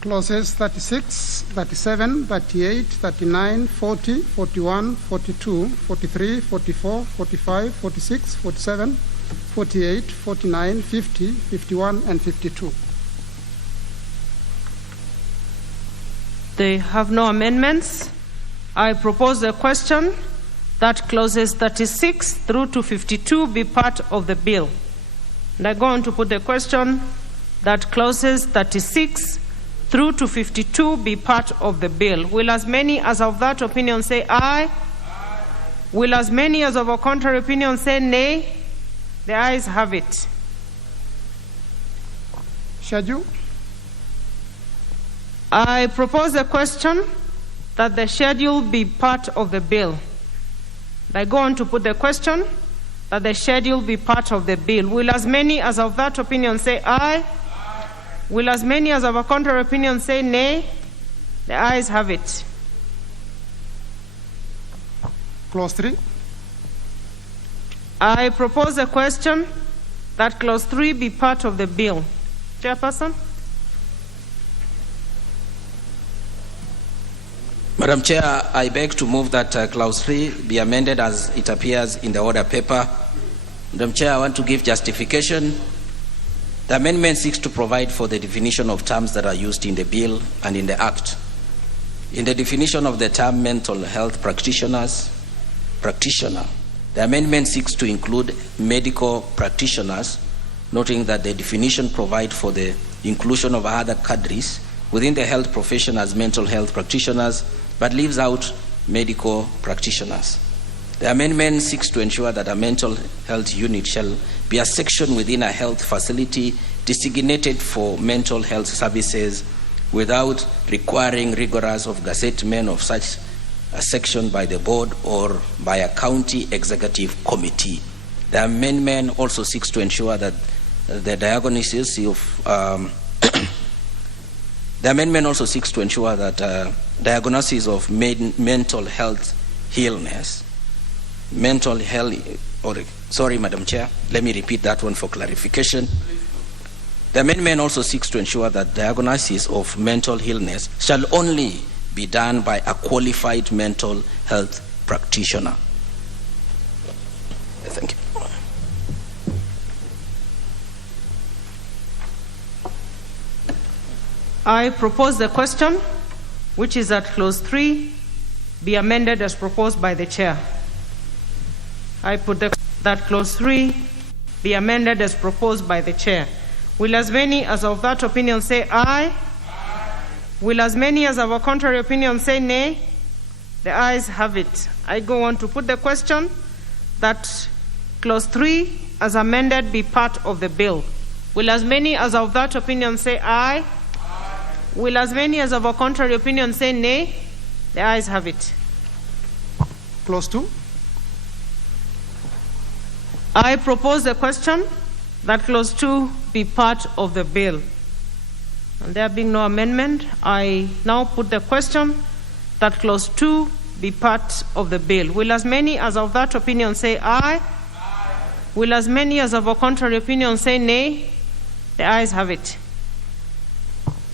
Clauses 36, 37, 38, 39, 40, 41, 42, 43, 44, 45, 46, 47, 48, 49, 50, 51, and 52. They have no amendments. I propose a question that Clauses 36 through to 52 be part of the bill. And I go on to put the question that Clauses 36 through to 52 be part of the bill. Will as many as of that opinion say aye? Aye. Will as many as of a contrary opinion say nay? The ayes have it. Shaju. I propose a question that the schedule be part of the bill. I go on to put the question that the schedule be part of the bill. Will as many as of that opinion say aye? Will as many as of a contrary opinion say nay? The ayes have it. Clause 3. I propose a question that clause 3 be part of the bill. Chairperson? Madam Chair, I beg to move that clause 3 be amended as it appears in the order paper. Madam Chair, I want to give justification. The amendment seeks to provide for the definition of terms that are used in the bill and in the Act. In the definition of the term mental health practitioner, the amendment seeks to include medical practitioners, noting that the definition provides for the inclusion of other cadres within the health profession as mental health practitioners, but leaves out medical practitioners. The amendment seeks to ensure that a mental health unit shall be a section within a health facility designated for mental health services without requiring rigorous of gazettement of such a section by the board or by a county executive committee. The amendment also seeks to ensure that the diagnosis of diagnosis of mental health illness, Madam Chair, let me repeat that one for clarification. The amendment also seeks to ensure that diagnosis of mental illness shall only be done by a qualified mental health practitioner. Thank you. I propose the question, which is that clause 3 be amended as proposed by the chair. I put that clause 3 be amended as proposed by the chair. Will as many as of that opinion say aye? Will as many as of a contrary opinion say nay? The ayes have it. I go on to put the question that clause 3 as amended be part of the bill. Will as many as of that opinion say aye? Will as many as of a contrary opinion say nay? The ayes have it. Clause 2. I propose the question that clause 2 be part of the bill. And there being no amendment, I now put the question that clause 2 be part of the bill. Will as many as of that opinion say aye? Will as many as of a contrary opinion say nay? The ayes have it.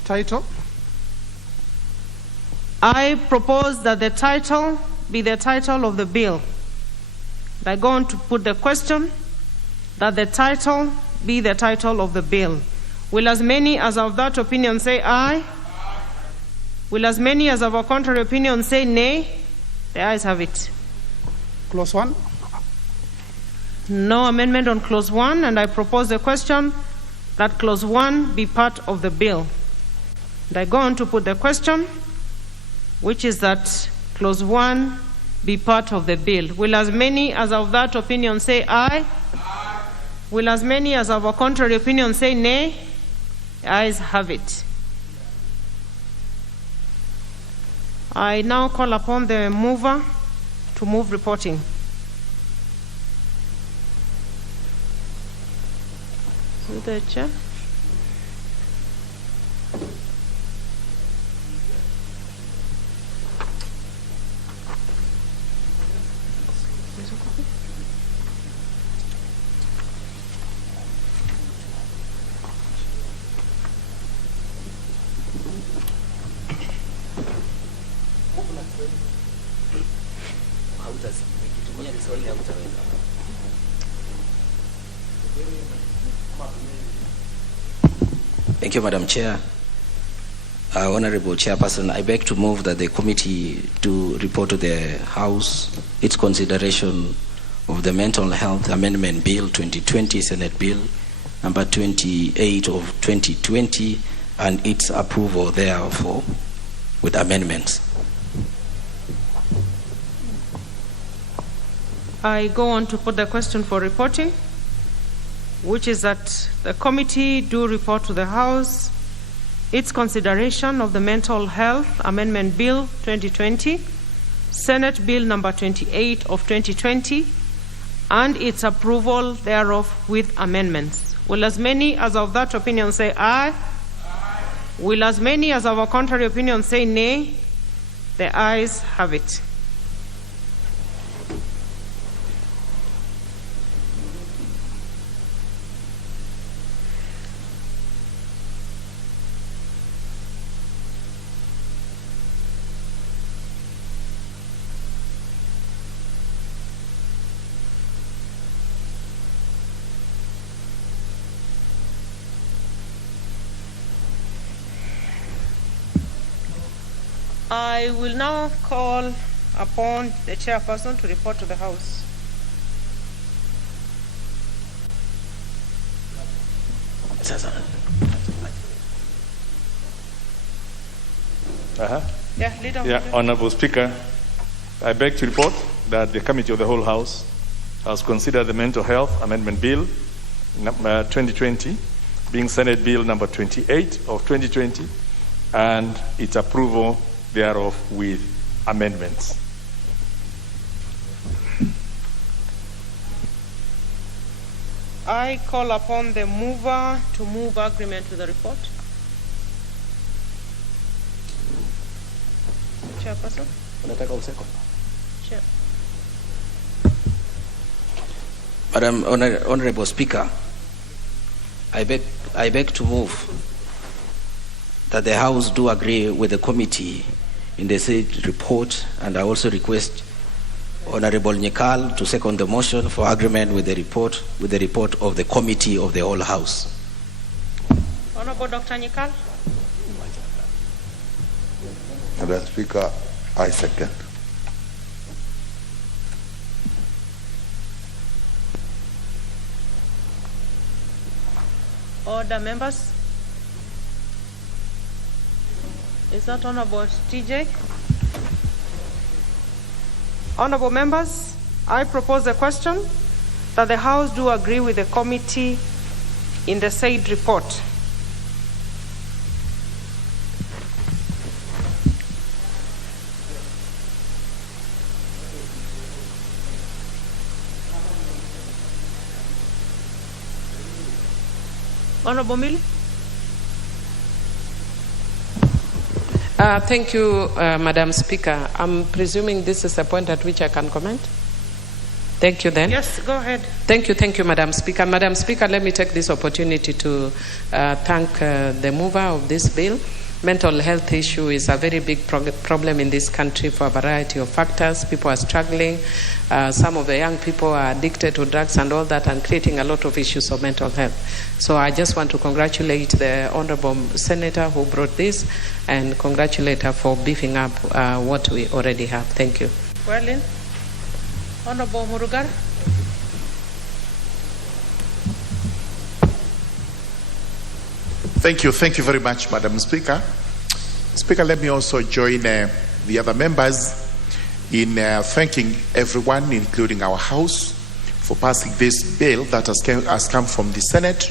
Title. I propose that the title be the title of the bill. I go on to put the question that the title be the title of the bill. Will as many as of that opinion say aye? Will as many as of a contrary opinion say nay? The ayes have it. Clause 1. No amendment on clause 1, and I propose the question that clause 1 be part of the bill. And I go on to put the question, which is that clause 1 be part of the bill. Will as many as of that opinion say aye? Will as many as of a contrary opinion say nay? The ayes have it. I now call upon the mover to move reporting. The chair. Thank you, Madam Chair. Honorable Chairperson, I beg to move that the committee to report to the House its consideration of the Mental Health Amendment Bill 2020, Senate Bill number 28 of 2020, and its approval therefore with amendments. I go on to put the question for reporting, which is that the committee do report to the House its consideration of the Mental Health Amendment Bill 2020, Senate Bill number 28 of 2020, and its approval thereof with amendments. Will as many as of that opinion say aye? Aye. Will as many as of a contrary opinion say nay? The ayes have it. I will now call upon the chairperson to report to the House. Honorable Speaker, I beg to report that the Committee of the Whole House has considered the Mental Health Amendment Bill 2020, being Senate Bill number 28 of 2020, and its approval thereof with amendments. I call upon the mover to move agreement with the report. Chairperson? Chair. Madam Honorable Speaker, I beg to move that the House do agree with the committee in the said report, and I also request Honorable Nyekal to second the motion for agreement with the report of the Committee of the Whole House. Honorable Dr. Nyekal. Madam Speaker, I second. Order, members. Is that Honorable TJ? Honorable members, I propose a question that the House do agree with the committee in the said report. Honorable Millie? Thank you, Madam Speaker. I'm presuming this is a point at which I can comment. Thank you then. Yes, go ahead. Thank you, Madam Speaker. Madam Speaker, let me take this opportunity to thank the mover of this bill. Mental health issue is a very big problem in this country for a variety of factors. People are struggling. Some of the young people are addicted to drugs and all that, and creating a lot of issues of mental health. So I just want to congratulate the Honorable Senator who brought this, and congratulate her for beefing up what we already have. Thank you. Well in. Honorable Murugar. Thank you very much, Madam Speaker. Speaker, let me also join the other members in thanking everyone, including our House, for passing this bill that has come from the Senate.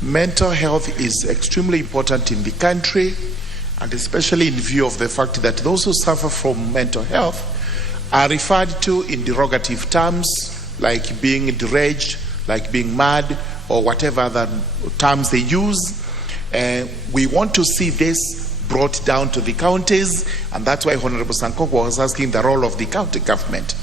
Mental health is extremely important in the country, and especially in view of the fact that those who suffer from mental health are referred to in derogative terms, like being deranged, like being mad, or whatever other terms they use. We want to see this brought down to the counties, and that's why Honorable Sankoko was asking the role of the county government,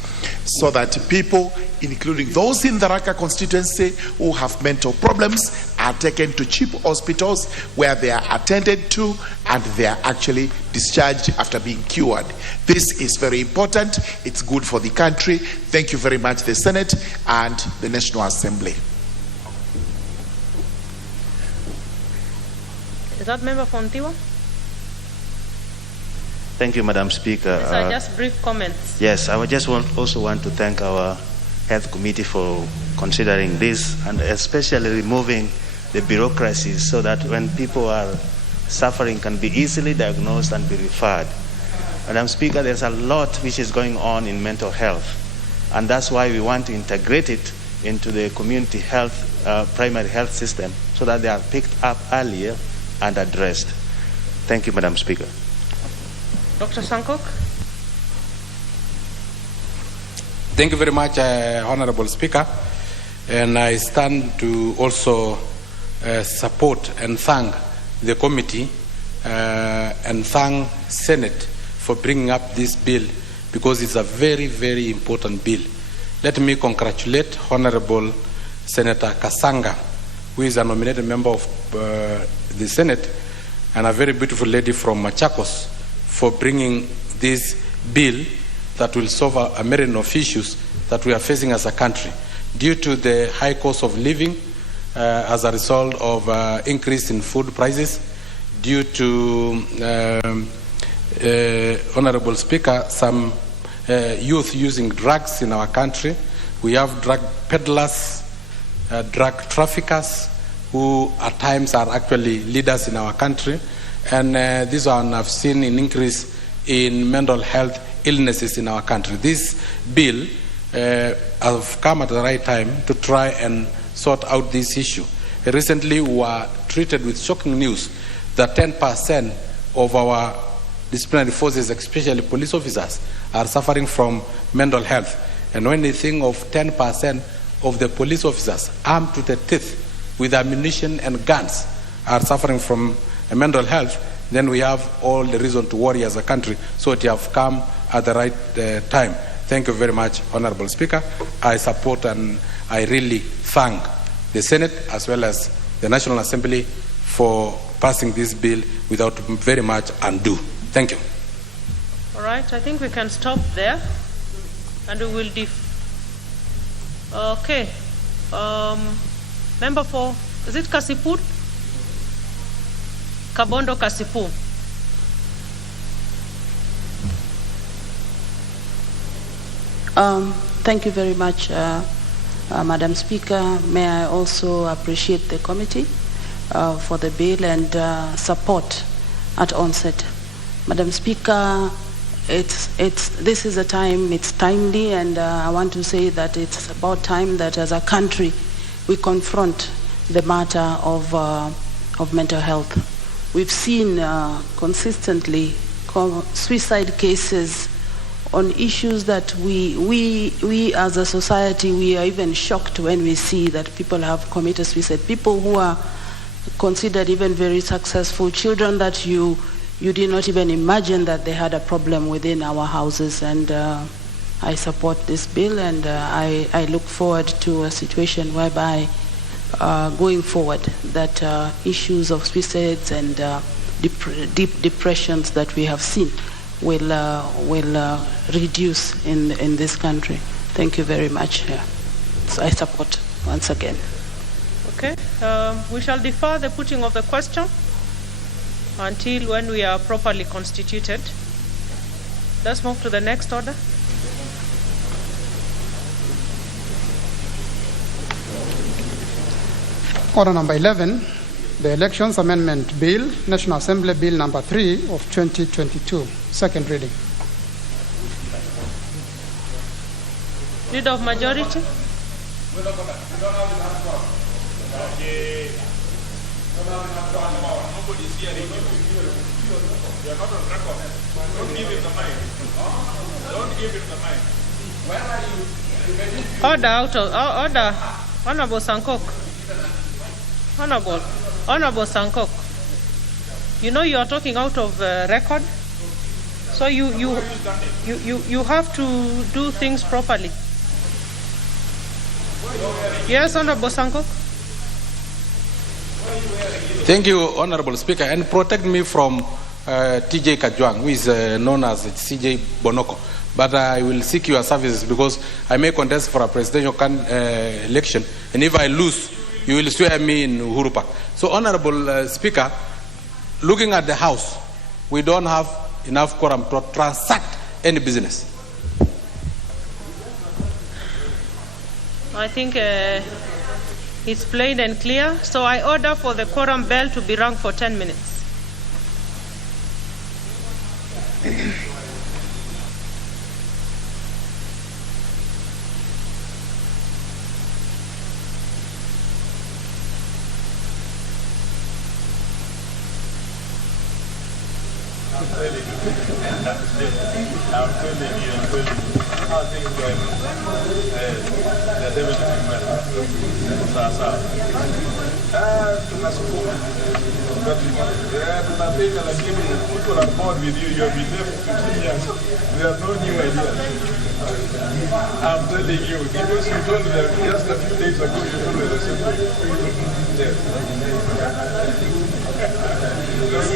so that people, including those in the Raka constituency who have mental problems, are taken to cheap hospitals where they are attended to and they are actually discharged after being cured. This is very important. It's good for the country. Thank you very much, the Senate and the National Assembly. Is that Member Fontiwa? Thank you, Madam Speaker. Just brief comments. Yes, I would just also want to thank our Health Committee for considering this, and especially removing the bureaucracies so that when people are suffering can be easily diagnosed and be referred. Madam Speaker, there's a lot which is going on in mental health, and that's why we want to integrate it into the community health, primary health system, so that they are picked up earlier and addressed. Thank you, Madam Speaker. Dr. Sankok? Thank you very much, Honorable Speaker. And I stand to also support and thank the committee and thank Senate for bringing up this bill, because it's a very, very important bill. Let me congratulate Honorable Senator Kasanga, who is a nominated member of the Senate, and a very beautiful lady from Machakos, for bringing this bill that will solve a myriad of issues that we are facing as a country due to the high cost of living as a result of increase in food prices, due to, Honorable Speaker, some youth using drugs in our country. We have drug peddlers, drug traffickers, who at times are actually leaders in our country. And this one I've seen an increase in mental health illnesses in our country. This bill have come at the right time to try and sort out this issue. Recently, we were treated with shocking news that 10% of our disciplinary forces, especially police officers, are suffering from mental health. And when you think of 10% of the police officers armed to the teeth with ammunition and guns are suffering from mental health, then we have all the reason to worry as a country. So it have come at the right time. Thank you very much, Honorable Speaker. I support and I really thank the Senate as well as the National Assembly for passing this bill without very much ado. Thank you. All right, I think we can stop there, and we will okay. Member for, is it Kasipur? Kabondo Kasipur. Thank you very much, Madam Speaker. May I also appreciate the committee for the bill and support at onset. Madam Speaker, this is a time, it's timely, and I want to say that it's about time that as a country we confront the matter of mental health. We've seen consistently suicide cases on issues that we as a society, we are even shocked when we see that people have committed suicide. People who are considered even very successful, children that you did not even imagine that they had a problem within our houses. And I support this bill, and I look forward to a situation whereby going forward that issues of suicides and deep depressions that we have seen will reduce in this country. Thank you very much. So I support once again. Okay, we shall defer the putting of the question until when we are properly constituted. Let's move to the next order. Order number 11, the Elections Amendment Bill, National Assembly Bill number 3 of 2022, second reading. Leader of Majority. Order. Honorable Sankok. Honorable Sankok. You know you are talking out of record, so you have to do things properly. Yes, Honorable Sankok. Thank you, Honorable Speaker, and protect me from TJ Kajwang, who is known as CJ Bonoko. But I will seek your services because I may contest for a presidential election, and if I lose, you will swear me in Uhuru Park. So, Honorable Speaker, looking at the House, we don't have enough quorum to transact any business. I think it's plain and clear. So I order for the quorum bell to be rung for 10 minutes. How things going? The deputy sasa. Tunashukuru. Tunapenda lakini people are bored with you. You have been there for 15 years. We have no new ideas. I'm telling you, because you told them just a few days ago you told me the same thing. Yes.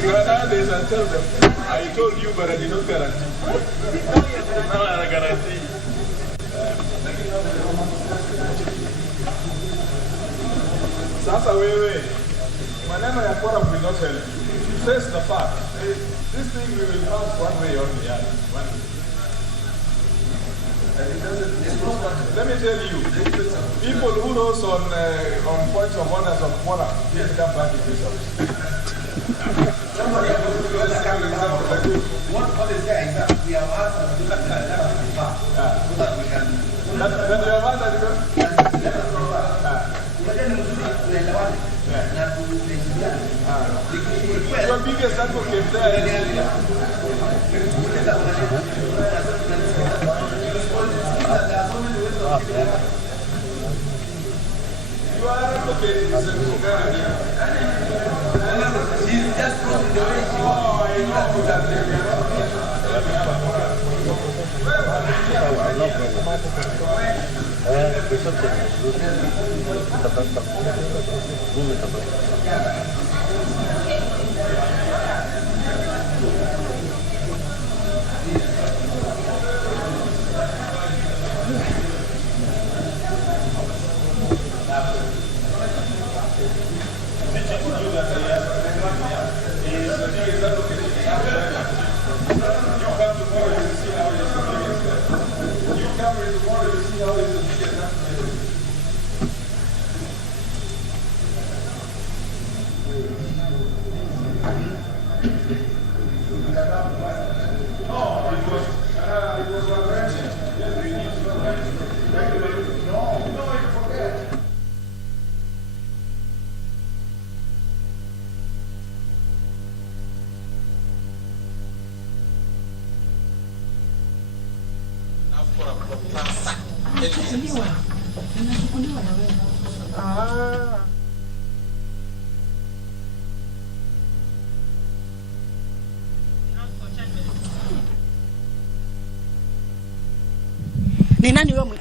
Nowadays I tell them, I told you but I did not guarantee. Now I guarantee. Sasa wewe, maneno ya kora will not help you. Face the fact. This thing we will pass one way or the other. Let me tell you, people who rose on points of honors on quora, please come back to this office. What is the exam? We have asked them to do that so that we can. Then you have answered your biggest advocate there. You are advocating this. She's just from the way she was. Oh, I know that. Ni nani wewe?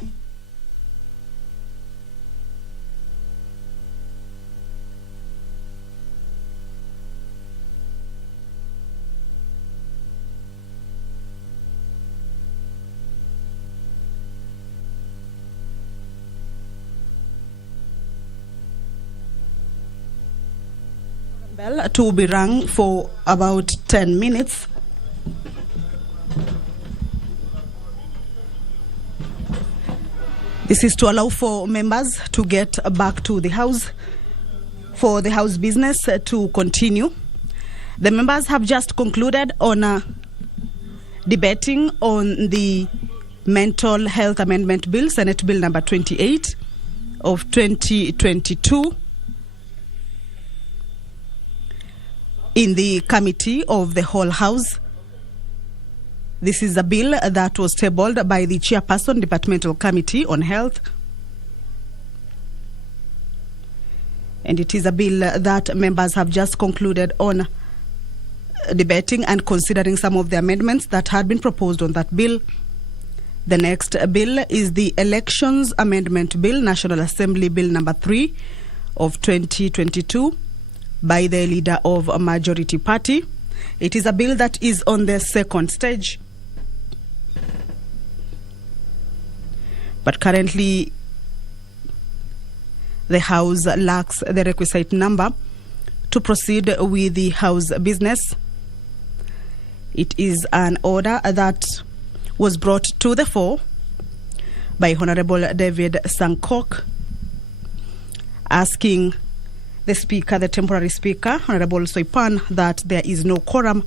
Bell to be rung for about 10 minutes. This is to allow for members to get back to the house for the house business to continue. The members have just concluded on debating on the Mental Health Amendment Bill, Senate Bill number 28 of 2022. In the committee of the whole house. This is a bill that was tabled by the chairperson, Departmental Committee on Health. And it is a bill that members have just concluded on debating and considering some of the amendments that had been proposed on that bill. The next bill is the Elections Amendment Bill, National Assembly Bill number 3 of 2022. By the leader of a majority party. It is a bill that is on the second stage. But currently, the House lacks the requisite number to proceed with the House business. It is an order that was brought to the fore by Honorable David Sankok, asking the Speaker, the temporary Speaker, Honorable Soipan, that there is no quorum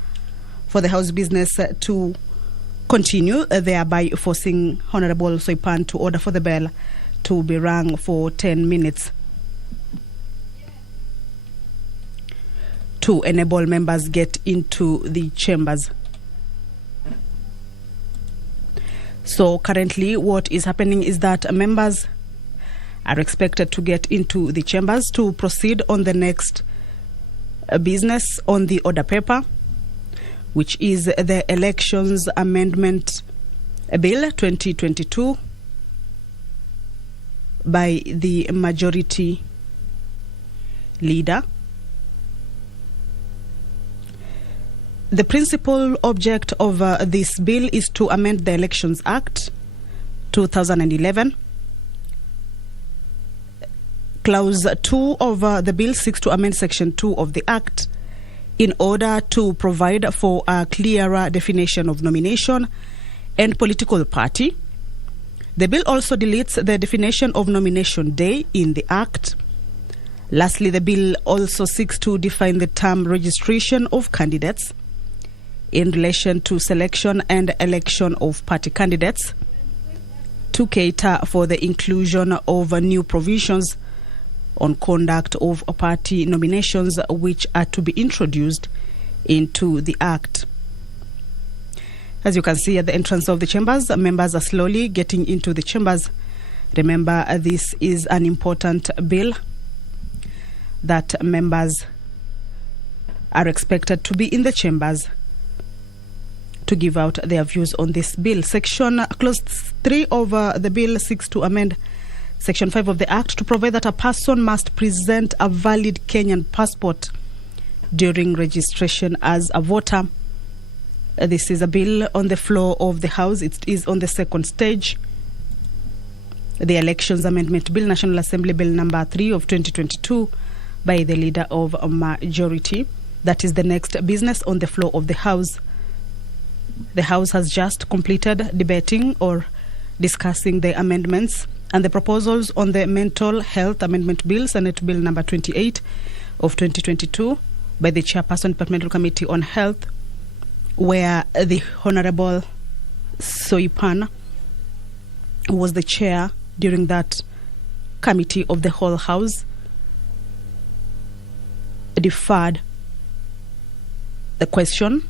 for the House business to continue, thereby forcing Honorable Soipan to order for the bell to be rung for 10 minutes to enable members get into the chambers. So currently what is happening is that members are expected to get into the chambers to proceed on the next business on the order paper, which is the Elections Amendment Bill 2022 by the majority leader. The principal object of this bill is to amend the Elections Act 2011. Clause 2 of the bill seeks to amend Section 2 of the Act in order to provide for a clearer definition of nomination and political party. The bill also deletes the definition of nomination day in the Act. Lastly, the bill also seeks to define the term registration of candidates in relation to selection and election of party candidates to cater for the inclusion of new provisions on conduct of party nominations which are to be introduced into the Act. As you can see at the entrance of the chambers, members are slowly getting into the chambers. Remember, this is an important bill that members are expected to be in the chambers to give out their views on this bill. Clause 3 of the bill seeks to amend Section 5 of the Act to provide that a person must present a valid Kenyan passport during registration as a voter. This is a bill on the floor of the House. It is on the second stage. The Elections Amendment Bill, National Assembly Bill number 3 of 2022 by the Leader of a Majority. That is the next business on the floor of the House. The House has just completed debating or discussing the amendments and the proposals on the Mental Health Amendment Bill, Senate Bill number 28 of 2022 by the Chairperson Departmental Committee on Health, where the Honorable Soipan was the chair during that committee of the whole House, deferred the question,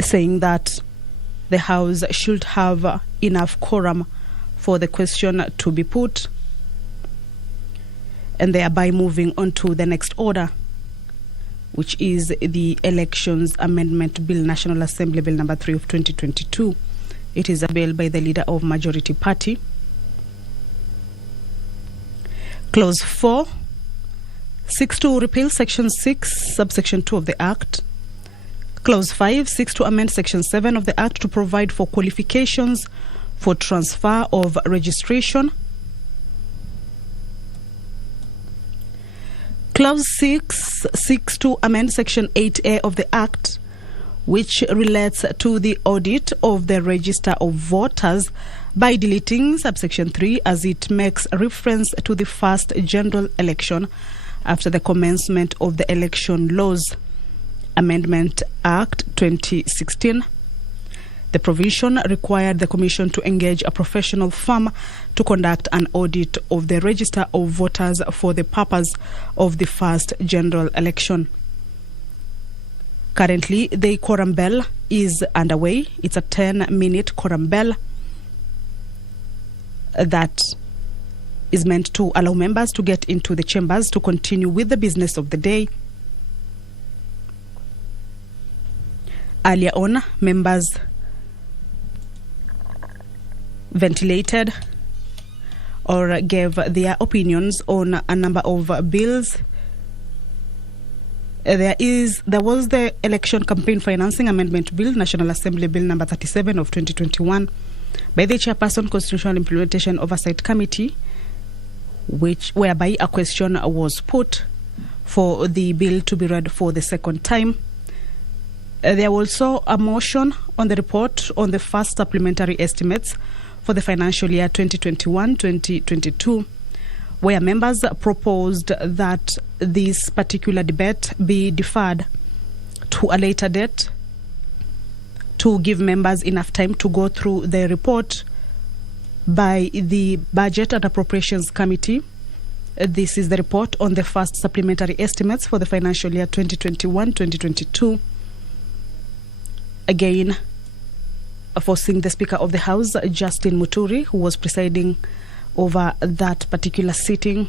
saying that the House should have enough quorum for the question to be put, and thereby moving on to the next order, which is the Elections Amendment Bill, National Assembly Bill number 3 of 2022. It is a bill by the Leader of Majority Party. Clause 4 seeks to repeal Section 6, subsection 2 of the Act. Clause 5 seeks to amend Section 7 of the Act to provide for qualifications for transfer of registration. Clause 6 seeks to amend Section 8A of the Act, which relates to the audit of the register of voters, by deleting subsection 3 as it makes reference to the first general election after the commencement of the Election Laws Amendment Act 2016. The provision required the Commission to engage a professional firm to conduct an audit of the register of voters for the purpose of the first general election. Currently, the quorum bell is underway. It's a 10-minute quorum bell that is meant to allow members to get into the chambers to continue with the business of the day. Earlier on, members ventilated or gave their opinions on a number of bills. There was the Election Campaign Financing Amendment Bill, National Assembly Bill number 37 of 2021 by the Chairperson Constitutional Implementation Oversight Committee, whereby a question was put for the bill to be read for the second time. There was also a motion on the report on the first supplementary estimates for the financial year 2021-2022, where members proposed that this particular debate be deferred to a later date to give members enough time to go through the report by the Budget and Appropriations Committee. This is the report on the first supplementary estimates for the financial year 2021-2022. Again, forcing the Speaker of the House, Justin Muturi, who was presiding over that particular sitting,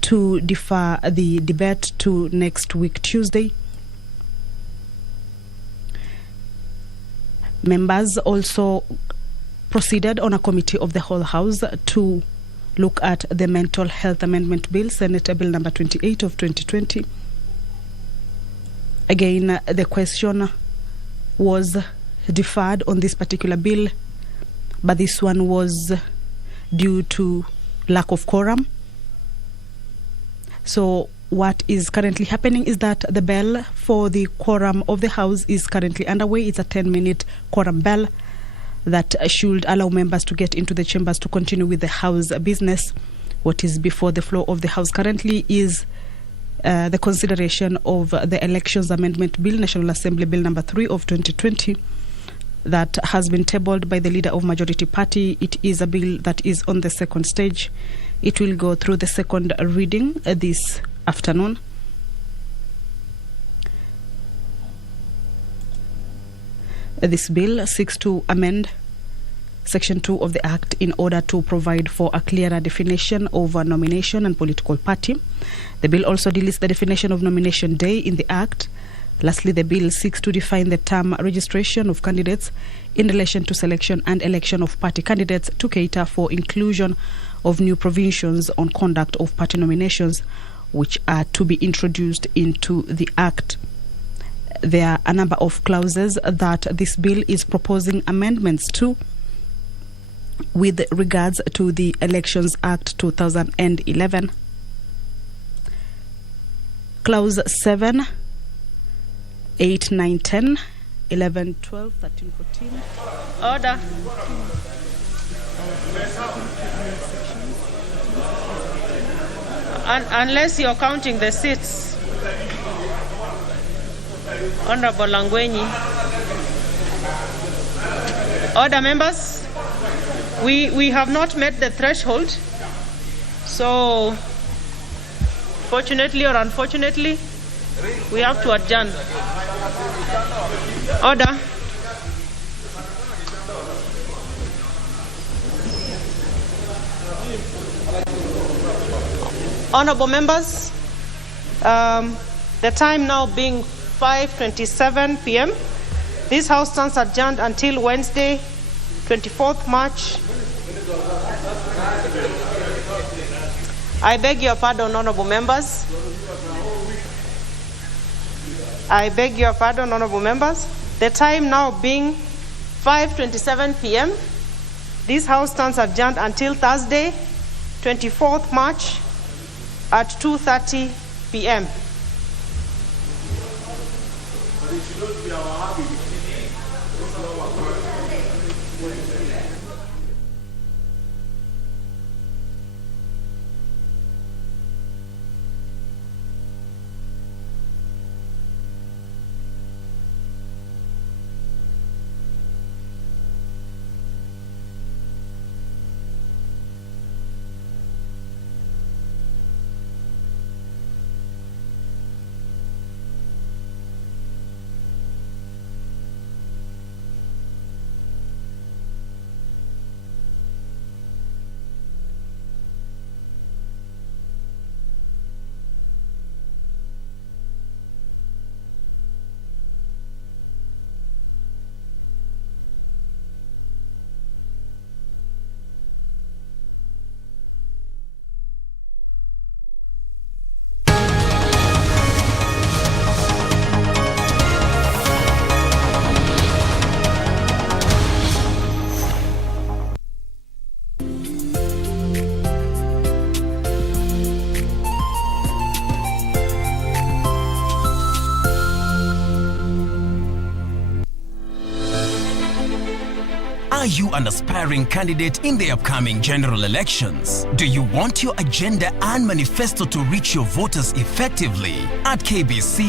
to defer the debate to next week, Tuesday. Members also proceeded on a committee of the whole House to look at the Mental Health Amendment Bill, Senate Bill number 28 of 2020. Again, the question was deferred on this particular bill, but this one was due to lack of quorum. So what is currently happening is that the bell for the quorum of the House is currently underway. It's a 10-minute quorum bell that should allow members to get into the chambers to continue with the House business. What is before the floor of the House currently is the consideration of the Elections Amendment Bill, National Assembly Bill number 3 of 2020, that has been tabled by the leader of Majority Party. It is a bill that is on the second stage. It will go through the second reading this afternoon. This bill seeks to amend Section 2 of the Act in order to provide for a clearer definition of a nomination and political party. The bill also deletes the definition of nomination day in the Act. Lastly, the bill seeks to define the term registration of candidates in relation to selection and election of party candidates to cater for inclusion of new provisions on conduct of party nominations, which are to be introduced into the Act. There are a number of clauses that this bill is proposing amendments to with regards to the Elections Act 2011. Clause 7, 8, 9, 10, 11, 12, 13, 14. Order. Unless you're counting the seats. Honorable Langwenyi. Order, members. We have not met the threshold. So, fortunately or unfortunately, we have to adjourn. Order. Honorable members, the time now being 5:27 p.m., this House stands adjourned until Wednesday, 24th March. I beg your pardon, honorable members. I beg your pardon, honorable members. The time now being 5:27 p.m., this House stands adjourned until Thursday, 24th March at 2:30 p.m. Are you an aspiring candidate in the upcoming general elections? Do you want your agenda and manifesto to reach your voters effectively? At KBC